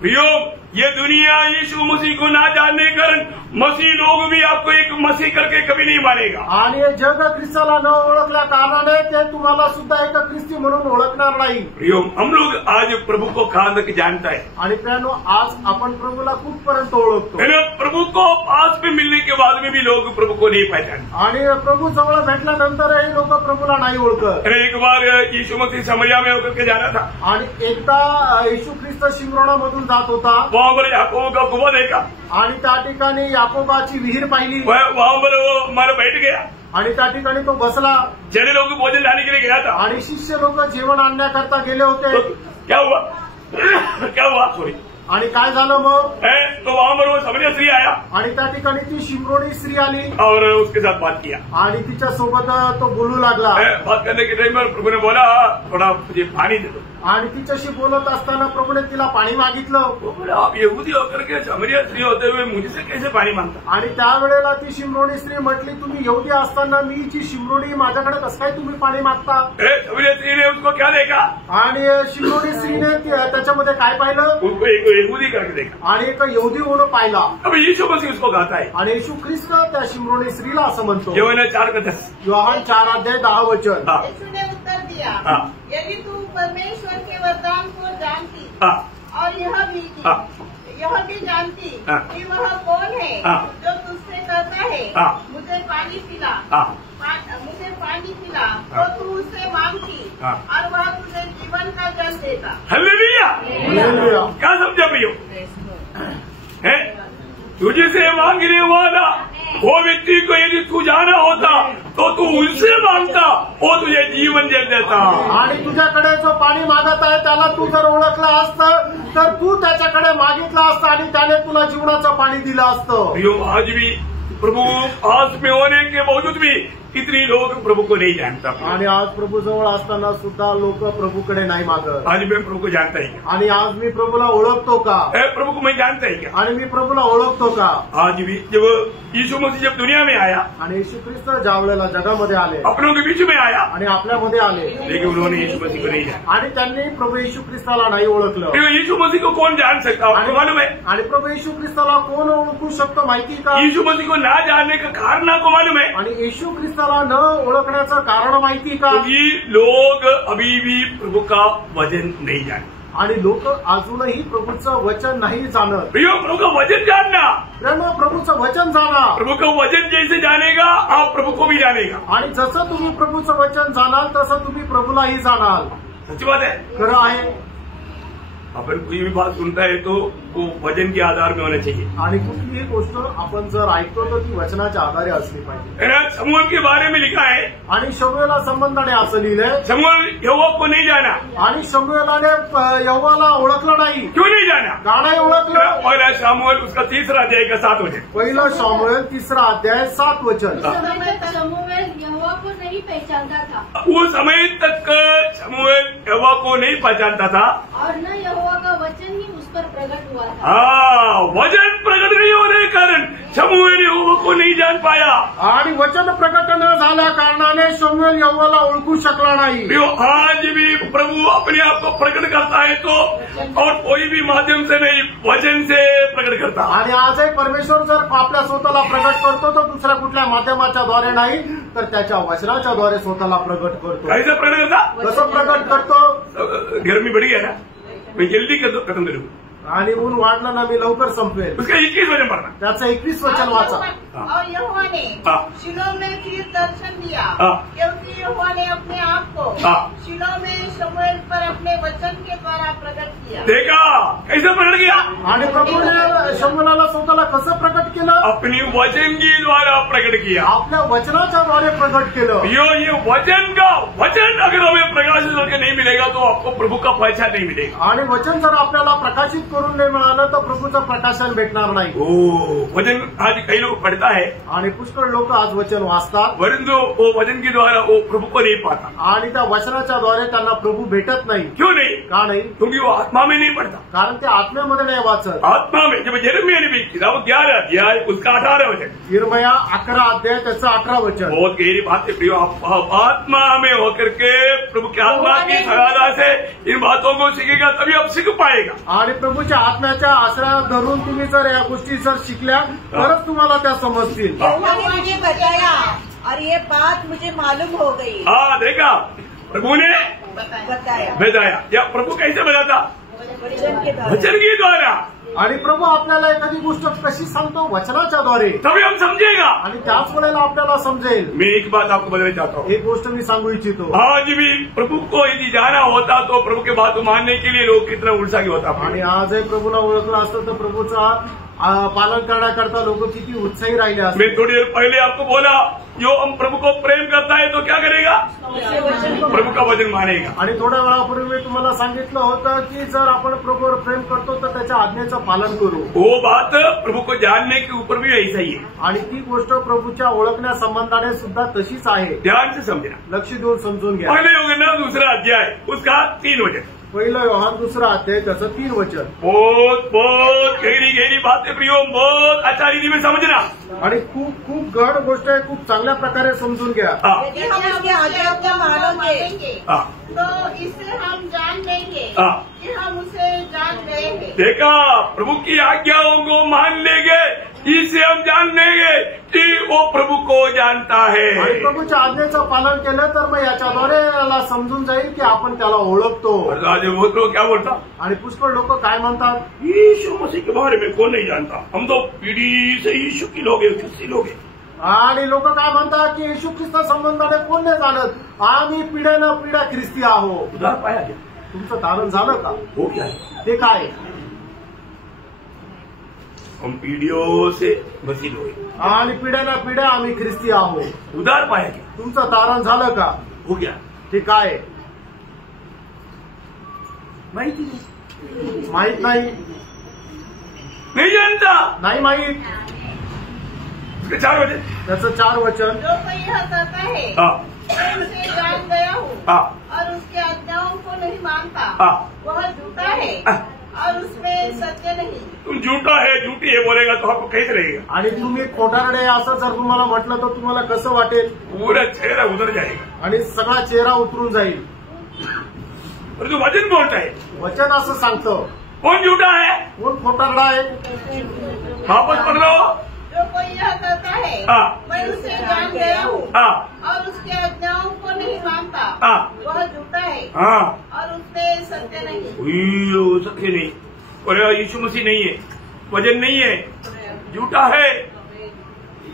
प्रियो, ये दुनिया यीशु मसीह को ना जानने के कारण मसीह लोग भी आपको एक मसीह करके कभी नहीं मानेगा. आणि जग ख्रिस्ताला न ओळखल्या कारणाने ते तुम्हाला सुद्धा एक ख्रिस्ती म्हणून ओळखणार नाही. प्रियो, हम लोग आज प्रभु को कहाँ तक जानता है? आणि प्रियानो, आज आपण प्रभूला कुठपर्यंत ओळखतो? प्रभु को पास में मिलने के बाद में भी लोग प्रभु को नहीं पहचानते. आणि प्रभू जवळ भेटल्यानंतरही लोक प्रभूला नाही ओळखत. एक बार यीशु मसीह समरिया में होकर के जाना था. आणि एकदा येशू ख्रिस्त शिमरोनामधून जात होता. वहां पर याकूब का कुआं देखा. आणि त्या ठिकाणी याकोबाची विहीर पाहिली. वहां पर वो मारे बैठ गया. आणि त्या ठिकाणी तो बसला. चले लोग भोजन लाने के लिए गया था. आणि शिष्य लोक जेवण आणण्याकरता गेले होते. क्या हुआ? क्या हुआ? सॉरी. आणि काय झालं मग? तो वहां पर वो समरिया स्त्री आया. आणि त्या ठिकाणी ती शिमरोनी स्त्री आली और उसके साथ बात किया. आणि तिच्या सोबत तो बोलू लागला. बात करने के टाइम पर प्रभु ने बोला थोड़ा मुझे पानी दे दो. आणि तिच्याशी बोलत असताना प्रभूने तिला पाणी मागितलं. आप यहूदी होकर के समरिया स्त्री होते हुए मुझसे कैसे पाणी मागता? आणि त्यावेळेला ती शिमरोनी स्त्री म्हटली, तुम्ही यहूदी असताना मी जी शिमरोनी माझ्याकडे कसं काय तुम्ही पाणी मागता? समरिया स्त्री ने उसको क्या देखा? आणि शिमरोनी स्त्रीने त्याच्यामध्ये काय पाहिलं? उसको एक यहूदी करके देखा आणि एक यहुदी म्हणून पाहिला. अब यीशु मसीह उसको कहता है आणि येशू ख्रिस्त त्या शिमरोनी स्त्रीला असं म्हणतो. यूहन्ना 4:10. योहान 4:10. यीशु ने उत्तर दिया, यदि तू परमेश्वर के वरदान को जानती और यह भी जानती कि वह कौन है जो तुझसे कहता है मुझे पानी पिला, तो तू उससे मांगती और वह तुझे जीवन का जल देता. हालेलुया. क्या समझा भैया? तुझे से मांगने वाला वो व्यक्ति को यदि तू जाना होता तो तू उनसे मांगता, वो तुझे जीवन जल देता. आणि तुझ्याकडे जो पाणी मागत आहे त्याला तू जर ओळखला असतं तर तू त्याच्याकडे मागितलं असतं आणि त्याने तुला जीवनाचं पाणी दिलं असतं. आज भी प्रभु पास में होने के बावजूद भी कितनी लोग प्रभु को नहीं जानता. आणि आज प्रभू जवळ असताना सुद्धा लोक प्रभूकडे नाही मागत. आज मैं प्रभु को जानता है क्या? आणि आज मी प्रभूला ओळखतो का? प्रभु को मैं जानता है क्या? आणि मी प्रभूला ओळखतो का? आज भी जब यीशु मसीह जब दुनिया में आया आणि येशू ख्रिस्त ज्या वेळेला जगामध्ये आले, अपनों के बीच में आया आणि आपल्यामध्ये आले, लेकिन उन्होंने यीशु मसीह को नहीं जाना. आणि त्यांनी प्रभू येशू ख्रिस्ताला नाही ओळखलं. यीशु मसीह को कौन जान सकता आपको मालूम है? आणि प्रभु येशू ख्रिस्ताला कोण ओळखू शकतो माहिती का? यीशु मसीह को ना जानने का कारण आपको मालूम है? आणि येशू ख्रिस्ताला न ओळखण्याचं कारण माहिती का? क्योंकि लोग अभी भी प्रभु का वचन नहीं जानते. आणि लोक अजूनही प्रभूचं वचन नाही जाणत. प्रभु का वचन जानना, प्रभूचं वचन जाणा. प्रभु का वचन जैसे जानेगा आप प्रभु को भी जानेगा. आणि जसं तुम्ही प्रभूचं वचन जाणाल तसं तुम्ही प्रभूलाही जाणाल. सच्ची बात है. खरं आहे. अपन कोई भी बात सुनता है तो वो वचन के आधार में होना चाहिए. आणि कुठलीही गोष्ट आपण जर ऐकतो तर ती वचनाच्या आधारे असली पाहिजे. शमूएल के बारे में लिखा है, आणि शमूएला संबंधाने असं लिहिलंय, शमूएल यहोवा को नहीं जाना. आणि शमूएलाने यहोवाला ओळखलं नाही. क्यों नहीं जाना? का नाही ओळखलं? पहला शमूएल उसका 3 अध्याय का 7 वचन. पहिला शमूएल 3 अध्याय 7 वचन. शमूएल यहोवा को नहीं पहचानता था. उस समय तक शमूएल यहोवा को नहीं पहचानता था और न यहोवा का वचन ही उस पर प्रकट हुआ था. वचन प्रकट नहीं होने के कारण शमूएल यहोवा को नहीं जान पाया. आणि वचन प्रकट न झाल्या कारणाने शमूएल यहोवाला ओळखू शकला नाही. आज भी प्रभु अपने आप को प्रकट करता है तो और कोई भी माध्यम से नहीं, वचन से प्रकट करता. आणि आजही परमेश्वर जर आपल्या स्वतःला प्रकट करतो तर दुसऱ्या कुठल्या माध्यमाच्या द्वारे नाही तर त्याच्या वचनाच्या द्वारे स्वतःला प्रकट करतो. कैसे प्रकट करता? कसं प्रकट करतो? गर्मी बढ़ी है ना, मैं जल्दी खत्म करूँ. आणि ऊन वाढलं ना मी लवकर संपवेल. उसका 21 वचन पढ़ना. त्याचं 21 वचन वाचा. और यहोवा ने शिलो में फिर दर्शन दिया, क्योंकि यहोवा ने अपने आप को शिलो में शमूएल पर अपने वचन के द्वारा प्रकट किया. देखा कैसे प्रकट किया? आणि प्रभूने शमूएलाला स्वतःला कसं प्रकट केलं? अपनी वचन के द्वारा प्रकट किया. आपल्या वचनाच्या द्वारे प्रकट केलं. ये वचन अगर हमें प्रकाशित करके नहीं मिलेगा तो आपको प्रभु का पहचान नहीं मिलेगा. आणि वचन जर आपल्याला प्रकाशित करून नाही मिळालं तर प्रभूचं प्रकाशन भेटणार नाही. वचन आज कई लोग पढ़ता है आणि पुष्कळ लोक आज वचन वाचतात, परंतु वो वचन के द्वारा वो प्रभु को नहीं पाता. आणि त्या वचनाच्या द्वारे त्यांना प्रभू भेटत नाही. क्यों नहीं? का नाही? क्योंकि वो आत्मा में नहीं पढ़ता. कारण ते आत्म्यामध्ये नाही वाचत. आत्मा में जब यिर्मयाह ने भी किताब 11 अध्याय उसका 18 वचन. यिर्मयाह 11 अध्याय त्याचं 18 वचन. बहुत गहरी बात है प्रियो. आत्मा में होकर के प्रभु की आत्मा की सहायता से इन बातों को सीखेगा तभी आप सीख पाएगा. आणि प्रभूच्या आत्म्याच्या आश्रया धरून तुम्ही जर या गोष्टी जर शिकल्या तरच तुम्हाला त्या समजतील. उन्होंने मुझे बताया और ये बात मुझे मालूम हो गई. देखा प्रभु ने बताया. या प्रभु कैसे बताता? वचन के द्वारा. आणि प्रभू आपल्याला एखादी गोष्ट कशी सांगतो? वचनाच्या द्वारे. तभी हम समझेगा. आणि त्याच वेळेला आपल्याला समजेल. मैं एक बात आपको बताना चाहता हूँ. एक गोष्ट मी सांगू इच्छितो. आज भी प्रभु को यदि जाना होता तो प्रभु के बात मानने के लिए लोग कितना उत्साही होता. आणि आजही प्रभूला ओळखलं असतं तर प्रभूचा पालन करण्याकरता लोक किती उत्साही राहिले असते. मैं थोड़ी देर पहले आपको बोला जो हम प्रभु को प्रेम करता है तो क्या करेगा? प्रभु का वचन मानेगा. आणि थोड्या वेळापूर्वी मी तुम्हाला सांगितलं होतं की जर आपण प्रभूवर प्रेम करतो तर त्याच्या आज्ञेचं पालन करू. वो बात प्रभु को जानने के ऊपर भी ऐसा ही है. आणि ती गोष्ट प्रभूच्या ओळखण्या संबंधाने सुद्धा तशीच आहे. ध्यान से समझना. लक्ष देऊन समजून घ्या. पहले यूहन्ना 2 अध्याय उसका 3 वचन. पहिलं योहान 2 अध्याय त्याचं 3 वचन. बहुत गहरी बात है प्रियो. बहुत अच्छा रीति में समझना. आणि खूप गहन गोष्ट आहे. खूप चांगल्या प्रकारे समजून घ्या. यदि हम उसके आज्ञा को मानेंगे तो इससे हम जान लेंगे कि हम उसे जान गए हैं। देखा, प्रभु की आज्ञाओं को मान लेंगे, इससे हम जान लेंगे की वो प्रभू को जानता है. आणि प्रभूच्या आज्ञेचं पालन केलं तर मग याच्याद्वारे याला समजून जाईल की आपण त्याला ओळखतो. आज बहुत लोग क्या बोलता, आणि पुष्कळ लोक काय म्हणतात, यीशु मसीह के बारे में कौन नहीं जानता, हम तो पीढ़ी से यीशु की लोग हैं, ख्रिस्ती लोग हैं. आणि लोक काय म्हणतात की येशू ख्रिस्त संबंधाने कोण नाही जाणत, आम्ही पिढ्यानं पिढ्या ख्रिस्ती आहोत. उधार पाया क्या, तुमचं तारण झालं का, हो क्या है, ते काय, हम पीढ़ियों से मसीह लोग हैं. आणि पिढ्यानं पिढ्या आम्ही ख्रिस्ती आहोत. उधार पाया क्या, तुमचं तारण झालं का, हो क्या, ते काय माहिती नहीं, माहित नाही, नहीं जानता. नाही माहित. उसके 4 वजह. त्याचं 4 वचन, जो कोई यह कहता है हाँ मैं उसे जान गया हूँ हाँ और उसके आज्ञाओं को नहीं मानता, हाँ. वह झूठा है और उसमें सत्य नहीं. तुम झूठा है, झूठी है बोलेगा तो आपको कैसे रहेगा, आणि तुम्ही खोटारडे असं जर तुम्हाला म्हटलं तर तुम्हाला कसं वाटेल, पूरा चेहरा उधर जाएगा. आणि सगळा चेहरा उतरून जाईल. और जो वचन बोलता है, वचन असं सांगतं, कौन झूठा है, कोण खोटारडा आहे, वापस पढ़ लो. जो कोई यह कहता है हाँ. मैं उसे जान गया हूँ हाँ और उसके आज्ञाओं को नहीं मानता, हाँ. वह झूठा है हाँ, और उसमें सत्य नहीं. हो सके नहीं, और यीशु मसीह नहीं है, वजन नहीं है, झूठा है.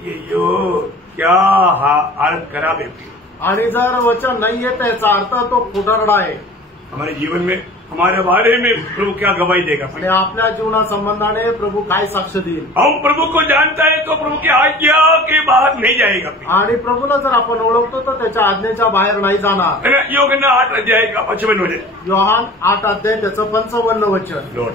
ये यो क्या हालत खराब है. आणि जर वचन नाहीये त्याचा अर्थ तो खोटारडा आहे. हमारे जीवन में हमारे बारे में प्रभु क्या गवाही देगा, आणि आपल्या जीवना संबंधाने प्रभु काय साक्ष देईल. हम प्रभु को जानता है तो प्रभु की आज्ञा के बाहर नहीं जाएगा. आणि प्रभूला जर आपण ओळखतो तर त्याच्या आज्ञेच्या बाहेर नाही जाणार. योग 8 अध्याय का 55 वचन. योहान 8 अध्याय त्याचं 55 वचन. लॉर्ड,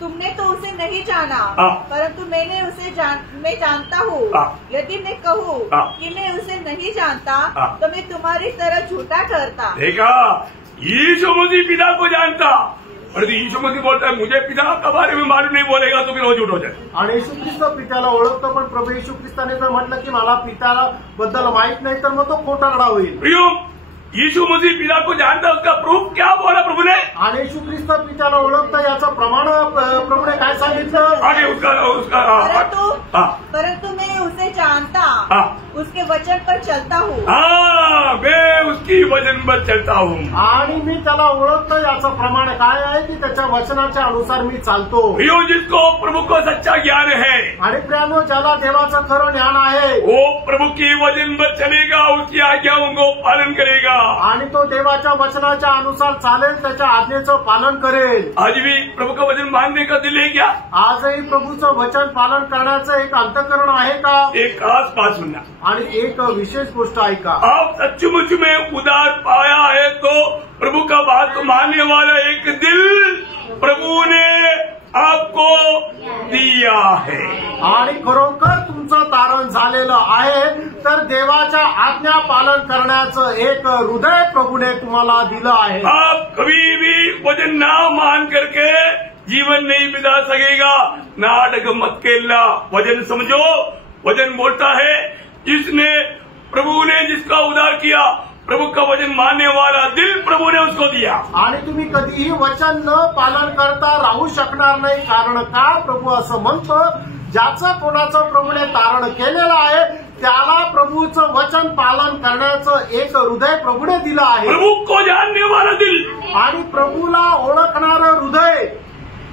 तुमने तो उसे नहीं जाना, हाँ. परंतु मैं जानता हूँ. हाँ. यदि मैं कहूँ हाँ. कि मैं उसे नहीं जानता, हाँ. तो मैं तुम्हारी तरह झूठा ठहरता. देखा, यीशु मसीह पिता को जानता, और यीशु मसीह बोलता है मुझे पिता के बारे में मालूम नहीं बोलेगा तो फिर वो झूठ हो जाए. आणि येशू ख्रिस्त पित्याला ओळखतो, पण प्रभू येशू ख्रिस्ताने जर म्हटलं की मला पित्याला बद्दल माहित नाही तर मग तो खोटारडा होईल. प्रियो, यीशु मसीह पिता को जानता, उसका प्रूफ क्या बोला प्रभु ने, आणि येशू ख्रिस्त पित्याला ओळखतं याचं प्रमाण प्रभूने काय सांगितलं, आगे उसका परंतु मैं उसे जानता, हाँ. उसके वचन पर चलता हूँ. हाँ, मैं उसकी वचन पर चलता हूँ. आणि मी त्याला ओळखतो याचं प्रमाण काय आहे की त्याच्या वचनाच्या अनुसार मी चालतो. प्रियो, जिसको प्रभु को सच्चा ज्ञान है, आणि प्रियानो, ज्याला देवाचं खरं ज्ञान आहे वो प्रभु की वचन पर चलेगा, उसकी आज्ञाओं को पालन करेगा. आणि तो देवाच्या वचनाच्या अनुसार चालेल, त्याच्या आज्ञेचं पालन करेल. आज भी प्रभु का वचन मानने का दिल है क्या, आजही प्रभूचं वचन पालन करण्याचं एक अंतःकरण आहे का. एक खास बात सुनना, आणि एक विशेष गोष्ट ऐका, आप सचमुच में उधार पाया है तो प्रभु का बात मानने वाला एक दिल प्रभु ने आपको दिया है. आणि खरोखर तुमचं तारण झालेलं आहे तर देवाच्या आज्ञा पालन करण्याचं एक हृदय प्रभूने तुम्हाला दिलं आहे. आप कभी भी वचन ना मान करके जीवन नहीं बिता सकेगा. नाटक मत खेलना, वचन समझो. वचन बोलता है जिसने प्रभु ने जिसका उद्धार किया, प्रभु का वचन मानने वाला दिल प्रभु ने उसको दिया. आणि तुम्ही कधीही वचन न पालन करता राहू शकणार नाही. कारण का, प्रभू असं म्हणतो, ज्याचं कोणाचं प्रभूने तारण केलेलं आहे त्याला प्रभूचं वचन पालन करण्याचं एक हृदय प्रभूने दिलं आहे. प्रभु को जानने वाला दिल. आणि प्रभूला ओळखणारं हृदय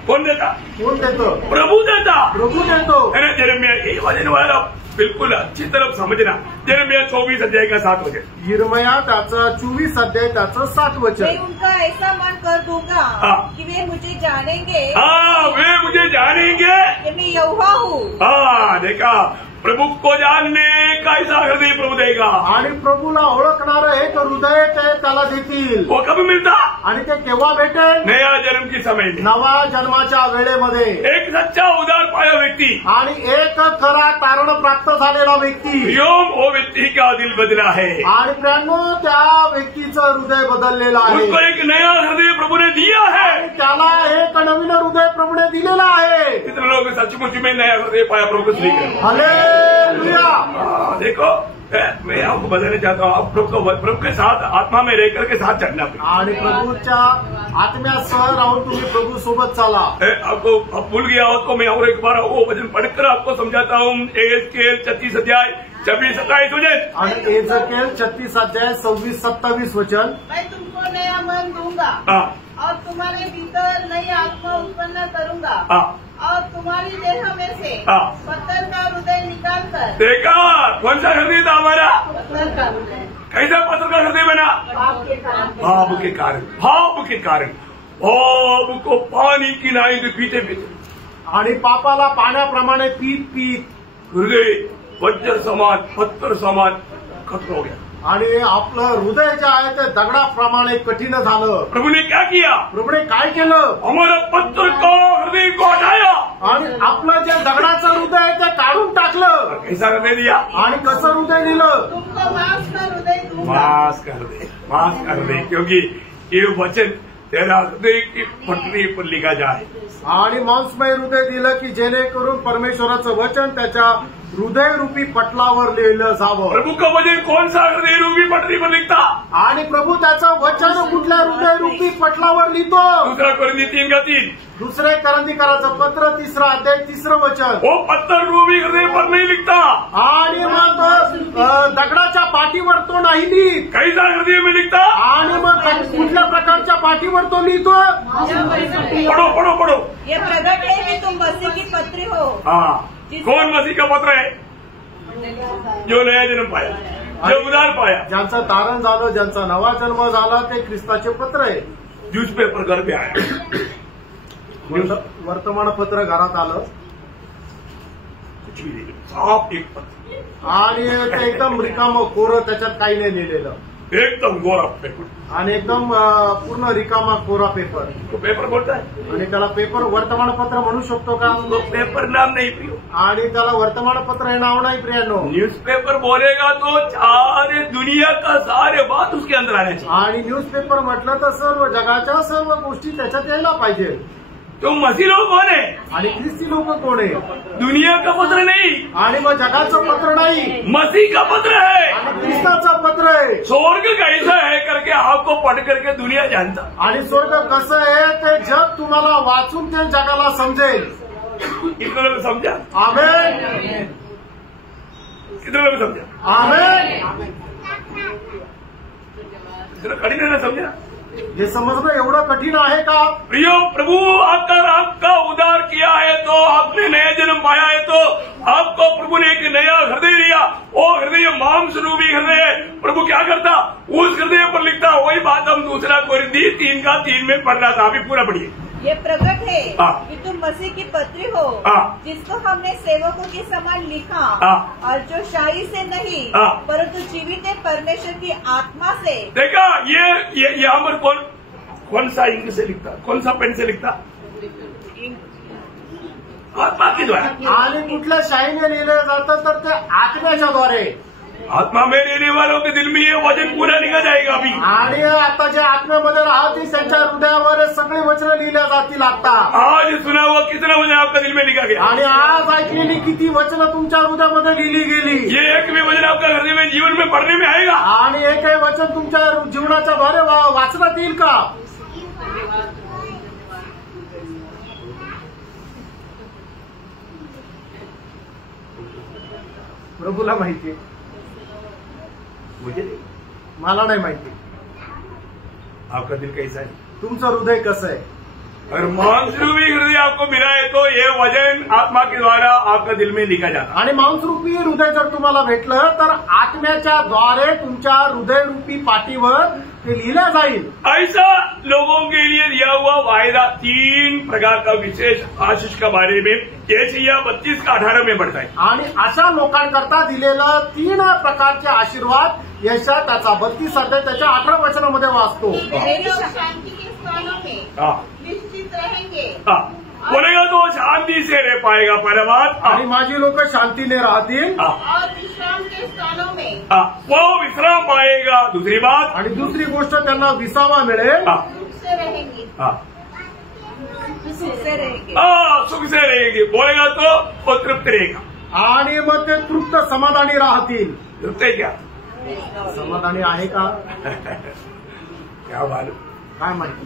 कौन देता, कोण देतो, प्रभु देता. प्रभू देतो. है ना. यिर्मयाह, ये वचन वाला बिल्कुल अच्छी तरफ समझना. यिर्मयाह 24 अध्याय का 7 वचन. यिर्मयाह त्याचा 24 अध्याय त्याचं 7 मैं वचन. उनका ऐसा मन कर दूंगा हाँ. कि वे मुझे जानेंगे हाँ, वे मुझे जानेंगे. कि मैं यहोवा हूँ. हाँ, देखा, प्रभु को जानने का ऐसा हृदय प्रभु देगा. आणि प्रभूला ओळखणारं एक हृदय ते त्याला देतील. वो कभी मिलता, आणि ते केव्हा भेटेल, नया जन्म की समय में. नवा जन्माच्या वेळेमध्ये. एक सच्चा उदार पाया व्यक्ति, आणि एक खरा तारण प्राप्त झालेला व्यक्ती, योम वो व्यक्ति का दिल बदला है. आणि प्रियांनो, त्या व्यक्तीचं हृदय बदललेलं आहे. उसको एक नया हृदय प्रभु ने दिया है. त्याला एक नवीन हृदय प्रभूने दिलेलं आहे. कितने लोग सचमुच में नया हृदय पाया प्रभु को स्वीकार. हालेलुया. देखो, मैं आपको बताना चाहता हूँ, आप प्रभु के साथ आत्मा में रह करके साथ चलना। आणि प्रभूच्या आत्म्यासह राहून तुम्ही प्रभू सोबत चाला। आपको आप भूल गया हो तो मैं और एक बार वो वचन पढ़कर आपको समझाता हूँ। एहेजकेल 36 अध्याय 26-27 वचन। आणि एहेजकेल 36 अध्याय 26-27 वचन। मैं तुमको नया मन दूंगा और तुम्हारे भीतर नई आत्मा उत्पन्न करूंगा और तुम्हारी देह में से पत्थर का हृदय निकाल कर। देखा कौन सा हृदय था हमारा? पत्थर का हृदय। कैसा पत्थर का हृदय बना? भाव के कारण। भाव के कारण। भाव के कारण भाव को पानी की नाई पीते पीते आणि पापाला पाण्याप्रमाणे पीत पीत हृदय वज्र समान पत्थर समान कठोर हो गया। आणि आपलं हृदय जे आहे ते दगडाप्रमाणे कठीण झालं। प्रभु ने क्या किया? प्रभूने काय केलं? हमारा पत्थर को हृदय को हटाया आणि आपलं जे दगडाचं हृदय आहे ते काढून टाकलं। कैसा हृदय दिया? आणि कसं हृदय दिलं? तुमको मांस का हृदय दूंगा। मांस का हृदय, मांस का हृदय, क्योंकि ये वचन तेरा हृदय की पटरी पर लिखा जाए। आणि मांसमय हृदय दिलं की जेणेकरून परमेश्वराचं वचन त्याच्या हृदय रूपी पटलावर लिहिलं जावं। प्रभु का वचन कौन सा हृदय रूपी पटरी पर लिखता? आणि प्रभू त्याचं वचन कुठल्या हृदय रूपी पटलावर लिहितो? दूसरा कोरिन्थी 3:3। दुसरे करंदीकराचं पत्र 3 अध्याय 3 वचन। वो पत्थर रूपी हृदय पर नहीं लिखता। आणि मग दगडाच्या पाठीवर तो नाही लिहित। कैसा हृदय में लिखता? आणि मग कुठल्या प्रकारच्या पाठीवर तो लिहितो? पढ़ो पढ़ो पढ़ो। ये प्रगट है कि तुम मसीह की पत्री हो। हाँ, कौन मसीह का पत्र है? जो नया जन्म पाया, जो उद्धार पाया, ज्यांचं तारण झालं, ज्यांचा नवा जन्म झाला, ते ख्रिस्ताचे पत्र आहे। न्यूजपेपर घर पे आया, वर्तमानपत्र घरात आलं, कुछ भी नहीं, साफ एक पत्र आणि ते एकदम रिकामं कोरं, त्याच्यात काही नाही लिहिलेलं, एकदम गोरा पेपर आणि एकदम पूर्ण रिकामा कोरा पेपर। तो पेपर बोलता है आणि त्याला पेपर वर्तमानपत्र म्हणू शकतो का? तो पेपर नाम नहीं प्रियो, आणि त्याला वर्तमानपत्र हे नाव नाही प्रियानो। न्यूज़पेपर बोलेगा तो सारे दुनिया का सारे बात उसके अंदर आने चाहिए। आणि न्यूजपेपर म्हटलं तर सर्व जगाच्या सर्व गोष्टी त्याच्यात यायला पाहिजे। तो मसीह लोग कौन है? आणि ख्रिस्ती लोक कोण आहे? दुनिया का पत्र नहीं, आणि मग जगाचं पत्र नाही, मसीह का पत्र है। आणि ख्रिस्ताचं पत्र आहे। स्वर्ग कैसा है करके आपको पढ़ करके दुनिया जानता। आणि स्वर्ग कसं आहे ते जग तुम्हाला वाचून ते जगाला समजेल। कितने लोग समझा? आमेन। कितने लोग समझा? आमेन। इतना कठिन है ना समझा? हे समजणं एवढं कठीण आहे का? प्रियो, प्रभु आकर आपका उद्धार किया है तो आपने नया जन्म पाया है तो आपको प्रभु ने एक नया हृदय दिया। वो हृदय मांस रूपी हृदय है। प्रभु क्या करता? उस हृदय पर लिखता। वही बात हम दूसरा कोरिन्थी 3:3 में पढ़ रहा था, अभी पूरा पढ़िए। ये प्रकट है कि तुम मसीह की पत्री हो, जिसको हमने सेवकों के समान लिखा, और जो शाही से नहीं परंतु जीवित परमेश्वर की आत्मा से। देखा, ये यहाँ पर कौन सा इंक से लिखता, कौन सा पेन से लिखता? आत्मा के द्वारा। आणि कुठल्या शाईने लिहिलं जातं तर ते आत्म्याच्या द्वारे। आत्मा में रहने वालों के दिल में ये वचन पूरा लिखा जाएगा अभी। आणि आता जे आत्म्यामध्ये राहतील त्यांच्या हृदयावर सगळे वचन लिहिल्या जातील। आता आज सुना हुआ कितना वचन आपका दिल में लिखा गया? आणि आज ऐकलेली किती वचन तुमच्या हृदयामध्ये लिहिली गेली? ये एक भी वचन आपका हृदय में जीवन में पढ़ने में आएगा? आणि एकही वचन तुमच्या जीवनाच्या द्वारे वाचण्यात येईल का? प्रभूला माहिती आहे, मला नाही माहिती। आपका दिल कैसा है? तुमचं हृदय कसं आहे? अगर मांसरूपी हृदय आपको मिला है तो ये वचन आत्मा के द्वारा आपका दिल में लिखा जाता। आणि मांसरूपी हृदय जर तुम्हाला भेटलं तर आत्म्याच्या द्वारे तुमच्या हृदयरूपी पाठीवर ते लिहिलं जाईल। ऐसा लोगों के लिए दिया हुआ वायदा 3 प्रकार का विशेष आशीष के बारे में यशायाह 32:18 में बढ़ता है। आणि अशा लोकांकरता दिलेलं 3 प्रकारचे आशीर्वाद यशा त्याचा 32 अध्याय त्याच्या 18 वचनामध्ये वाचतो। शांति के स्थानों में निश्चित रहेंगे। बोलेगा तो शांति से रह पाएगा, पहला बात। आणि माझी लोक शांतीने राहतील और विश्राम के स्थानों में वो विश्राम पाएगा, दूसरी बात। आणि दुसरी गोष्ट त्यांना विसावा मिळेल, सुख से रहेंगे। सुख से रहेंगे। सुख से रहेंगे। बोलेगा तो वो तृप्त रहेगा। आणि मग ते तृप्त समाधानी राहतील। तृप्त है क्या? समाधानी आहे का? क्या मालूम, काय माहिती.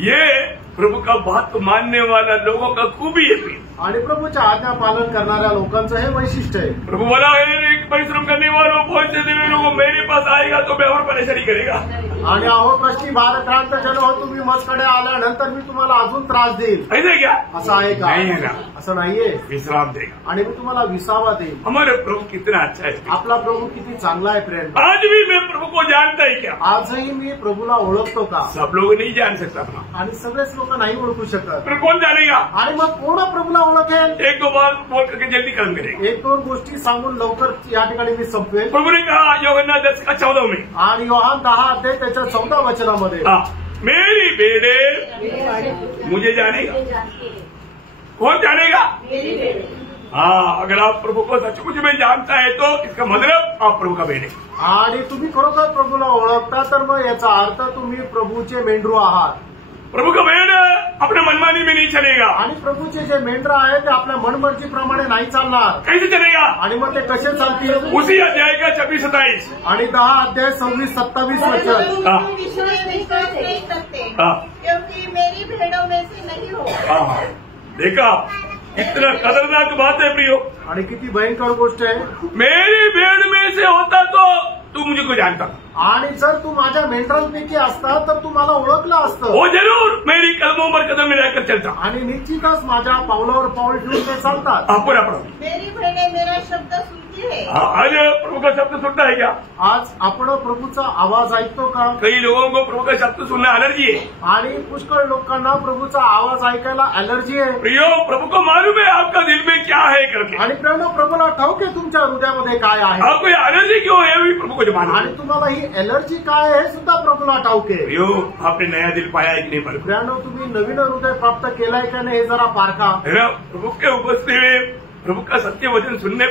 ये प्रभु का बात मानने वाला लोगों का खूबी है. आणि प्रभूच्या आज्ञा पालन करणाऱ्या लोकांचं हे वैशिष्ट्य आहे. प्रभू बोला परिश्रम करने वालों बहुत से लोगों मेरे पास आएगा तो मैं और परेशानी करेगा. आणि अहो कष्टी भारक्रांत जन हो, तुम्ही माझकडे आल्यानंतर मी तुम्हाला अजून त्रास देईल. ऐसे क्या? असं आहे का? नहीं है ना. असं नाहीये. विश्राम देगा आणि मी तुम्हाला विसावा देईल. हमारे प्रभु कितना अच्छा है. आपला प्रभू किती चांगला आहे फ्रेंड. आज भी मैं प्रभु को जानता है क्या? आजही मी प्रभूला ओळखतो का? सब लोग नहीं जान सकता ना. आणि सगळेच लोक नाही ओळखू शकत. फिर कौन जानेगा? आणि मग कोण प्रभूला ओळखेल? एक दो बार बोल करके जल्दी खत्म करेंगे. एक दोन गोष्टी सांगून लवकर या ठिकाणी मी संपवेल. प्रभु ने कहा यूहन्ना 10:14 में, आणि योहान 10 अध्याय त्याच्या 14 वचनामध्ये, मेरी बेटे मुझे जानेगा. कौन जानेगा? हाँ, अगर आप प्रभु को सचमुच में जानता है तो इसका मतलब आप प्रभु का बेटे. आणि तुम्ही खरोखर प्रभूला ओळखता तर मग याचा अर्थ तुम्ही प्रभूचे मेंढरू आहात. प्रभु का भेड़ अपने मनमानी में नहीं चलेगा. आणि प्रभूचे जे मेंढर आहे ते आपल्या मनमर्जीप्रमाणे नाही चालणार. कैसे चलेगा? आणि मग ते कसे चालतील? उसी अध्याय का 26-27 आणि 10 अध्याय 26-27 वचन. विश्वास नहीं करते क्योंकि मेरी भेड़ों में से नहीं हो. देखा, इतना खतरनाक बात है प्रियो. आणि किती भयंकर गोष्ट आहे. मेरी भेड़ में से होता तो तू मुझे को जानता. आणि जर तू माझ्या मेंढरांपैकी असता तर तू मला ओळखलं असतं. वो जरूर मेरी कदमों पर कदम मिलाकर चलता. आणि निश्चितच माझ्या पावलावर पाऊल ठेवून ते चालतात. पूरा पढ़ो. मेरी भेड़ें मेरा शब्द सुनती है. आज प्रभु का शब्द सुनता है क्या? आज आपण प्रभूचा आवाज ऐकतो का? कई लोगों को प्रभु का शब्द सुनना एलर्जी है. आणि पुष्कळ लोकांना प्रभूचा आवाज ऐकायला एलर्जी आहे. प्रियो, प्रभु को मालूम है आपका दिल में क्या है करके. आणि प्रेम प्रभूला ठाऊक आहे तुमच्या हृदयामध्ये काय आहे. आपको एलर्जी क्यों है भी प्रभु को जो मालूम. आणि तुम्हाला ही एलर्जी काय आहे हे सुद्धा प्रभूला ठाऊक आहे. प्रियो, आपने नया दिल पाया है कि नहीं पाया? प्रियानो, तुम्ही नवीन हृदय प्राप्त केलाय का नाही हे जरा पारखा. प्रभु के उपस्थिति में प्रभु का सत्य वचन सुनने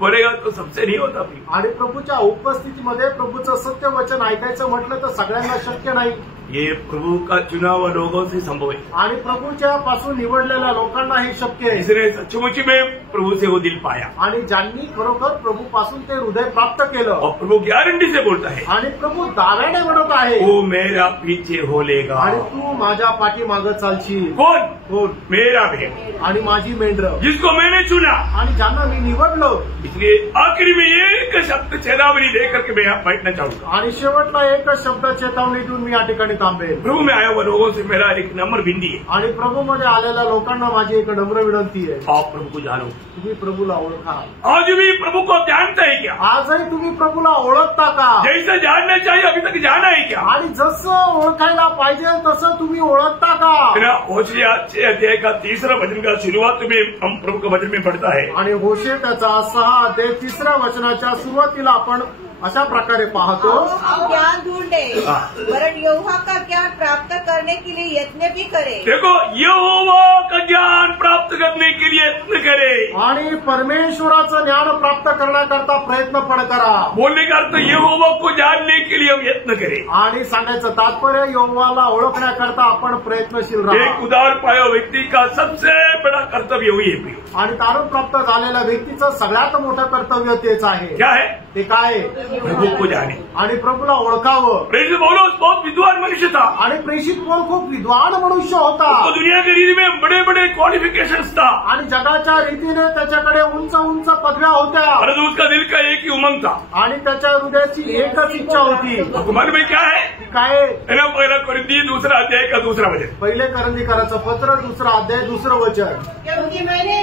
बोलेगा तो सबसे नहीं होता. आणि प्रभूच्या उपस्थितीमध्ये प्रभूचं सत्य वचन ऐकायचं म्हटलं तर सगळ्यांना शक्य नाही. ये प्रभु का चुना हुआ लोगों से संभव है. आणि प्रभूच्या पासून निवडलेल्या लोकांना हे शक्य आहे. इसने सचमुच में प्रभु से वो दिल पाया. आणि ज्यांनी खरोखर प्रभू पासून ते हृदय प्राप्त केलं. और प्रभु गॅरंटी से बोलता है. आणि प्रभू दाव्याने म्हणत आहे, वो मेरा पीछे होलेगा. आणि तू माझ्या पाठीमागं चालशील. कौन? कोण? मेरा भेड़. आणि माझी मेंढरं, जिसको मैंने चुना. आणि ज्यांना मी निवडलं. इसलिए आखिरी में एक शब्द चेतावनी दे करके मैं यहाँ बैठना चाहूंगा. आणि शेवटला एकच शब्द चेतावणी देऊन मी या ठिकाणी थांबेल. प्रभु में आया हुआ लोगों से मेरा एक नम्र विनती है. आणि प्रभूमध्ये आलेल्या लोकांना माझी एक नम्र विनंती आहे. आप प्रभु को जानो. तुम्ही प्रभूला ओळखा. आज भी प्रभु को जानता है क्या? आजही तुम्ही प्रभूला ओळखता का? जैसा जानना चाहिए अभी तक जाना है क्या? आणि जसं ओळखायला पाहिजे तसं तुम्ही ओळखता का? होशे 6 अध्याय का 3 वचन का शुरुआत में हम प्रभु के वचन में पढ़ता है. आणि होशे त्याचा 6 अध्याय 3 वचनाच्या सुरुवातीला आपण अशा प्रकारे पाहतो. ज्ञान ढूंढे वरन यहोवा का ज्ञान प्राप्त करने के लिए यत्न भी करे. देखो, यहोवा का ज्ञान प्राप्त करने के लिए यत्न करे. आणि परमेश्वराचं ज्ञान प्राप्त करण्याकरता प्रयत्न पण करा. बोलने का अर्थ यहोवा को जानने के लिए हम यत्न करें. आणि सांगायचं तात्पर्य यहोवाला ओळखण्याकरता आपण प्रयत्नशील राहा. एक उदार पाया व्यक्ति का सबसे बड़ा कर्तव्य वही है. आणि तारण प्राप्त झालेल्या व्यक्तीचं सगळ्यात मोठं कर्तव्य तेच आहे. क्या है? ते काय? प्रभु को जाने. आणि प्रभूला ओळखावं. प्रेषित पौलुस बहुत विद्वान मनुष्य था. आणि प्रेषित पौल खूप विद्वान मनुष्य होता. तो दुनिया की रीति में बड़े बड़े क्वालिफिकेशंस था. आणि जगाच्या रीतीने त्याच्याकडे उंच उंच पदव्या होत्या. परंतु उसका दिल का एक ही उमंग था. आणि त्याच्या हृदयाची एकच इच्छा होती. मन में क्या है? काय? पहिला कोरिन्थी 2 अध्याय का 2 वचन. पहिले करंदीकराचं पत्र 2 अध्याय 2 वचन. क्योंकि मैंने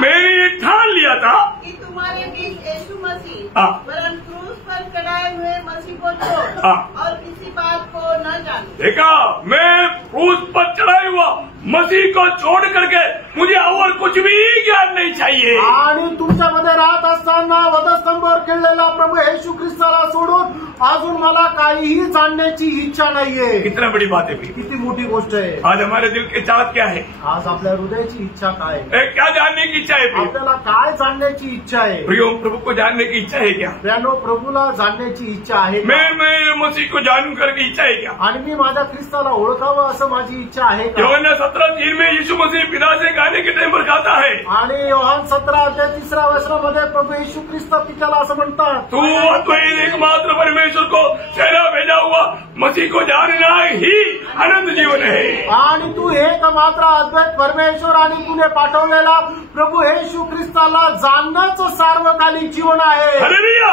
मैंने ठान लिया था कि तुम्हारे बीच यीशु मसीह वरन क्रूस पर चढ़ाए हुए मसीह को छोड़ और किसी बात को न जानो. देखा, मैं क्रूस पर चढ़ाए हुआ मसीह को छोड़ करके मुझे और कुछ भी ज्ञान नहीं चाहिए. आणि तुमच्यामध्ये राहत असताना वधस्तंभावर खेळलेला प्रभू येशू ख्रिस्ताला सोडून अजून मला काहीही जाणण्याची इच्छा नाहीये. कितना बड़ी बात है. किती मोठी गोष्ट आहे. आज हमारे दिल की चाहत क्या है. आज आपल्या हृदयाची इच्छा काय. क्या जानने की इच्छा है. आपल्याला काय जाणण्याची इच्छा आहे. प्रियो प्रभु को जानने की इच्छा है क्या. प्रियानो प्रभूला जाणण्याची इच्छा आहे. मैं मसीह को जानून करके इच्छा है क्या. आणि मी माझ्या ख्रिस्ताला ओळखावं असं माझी इच्छा आहे का. यूहन्ना 17:3 में यीशु मसीह पिता से गाने के टाइम पर कहता है. आणि योहान 17:3 प्रभू येशू ख्रिस्त पित्याला असं म्हणतात. तू अद्वैत एकमात्र परमेश्वर को चेहरा भेजा हुआ मसीह को जानना ही अनंत जीवन है. आणि तू एकमात्र अद्वैत परमेश्वर आणि तुने पाठवलेला प्रभू येशू ख्रिस्ताला जाणणंच सार्वकालिक जीवन आहे. हालेलुया.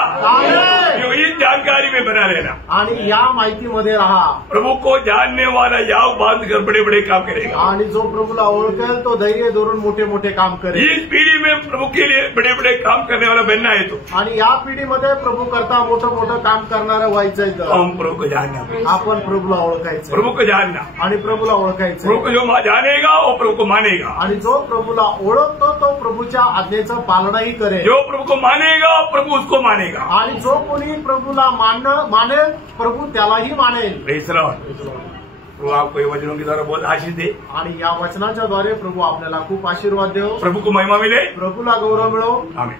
इस जानकारी में बना रहना. आणि या माहितीमध्ये राहा. प्रभू को जानने वाला याव बांध कर बड़े बड़े काम करेगा. आणि जो प्रभूला ओळखेल तो धैर्य धरून मोठे मोठे काम करेल. इस पीढ़ी में प्रभू के लिए बड़े बड़े काम करने वाला बनना है. तो आणि या पिढीमध्ये प्रभू करता मोठं मोठं काम करणारं व्हायचंय. हम प्रभू को जानना. आपण प्रभूला ओळखायचं. प्रभू को जानना. आणि प्रभूला ओळखायचं. प्रभू को जो जानेगा वो प्रभू को मानेगा. आणि जो प्रभूला ओळखतो तो प्रभूच्या आज्ञेचं पालनही करेल. जो प्रभू को मानेगा प्रभू उसको मानेगा. आणि जो कोणी प्रभूला मानेल प्रभू त्यालाही मानेल. प्रभू आपको वचनों के द्वारा बहुत आशीष दे. आणि या वचनाच्या द्वारे प्रभू आपल्याला खूप आशीर्वाद देव. प्रभू को महिमा मिले. प्रभूला गौरव मिळो. आमेन.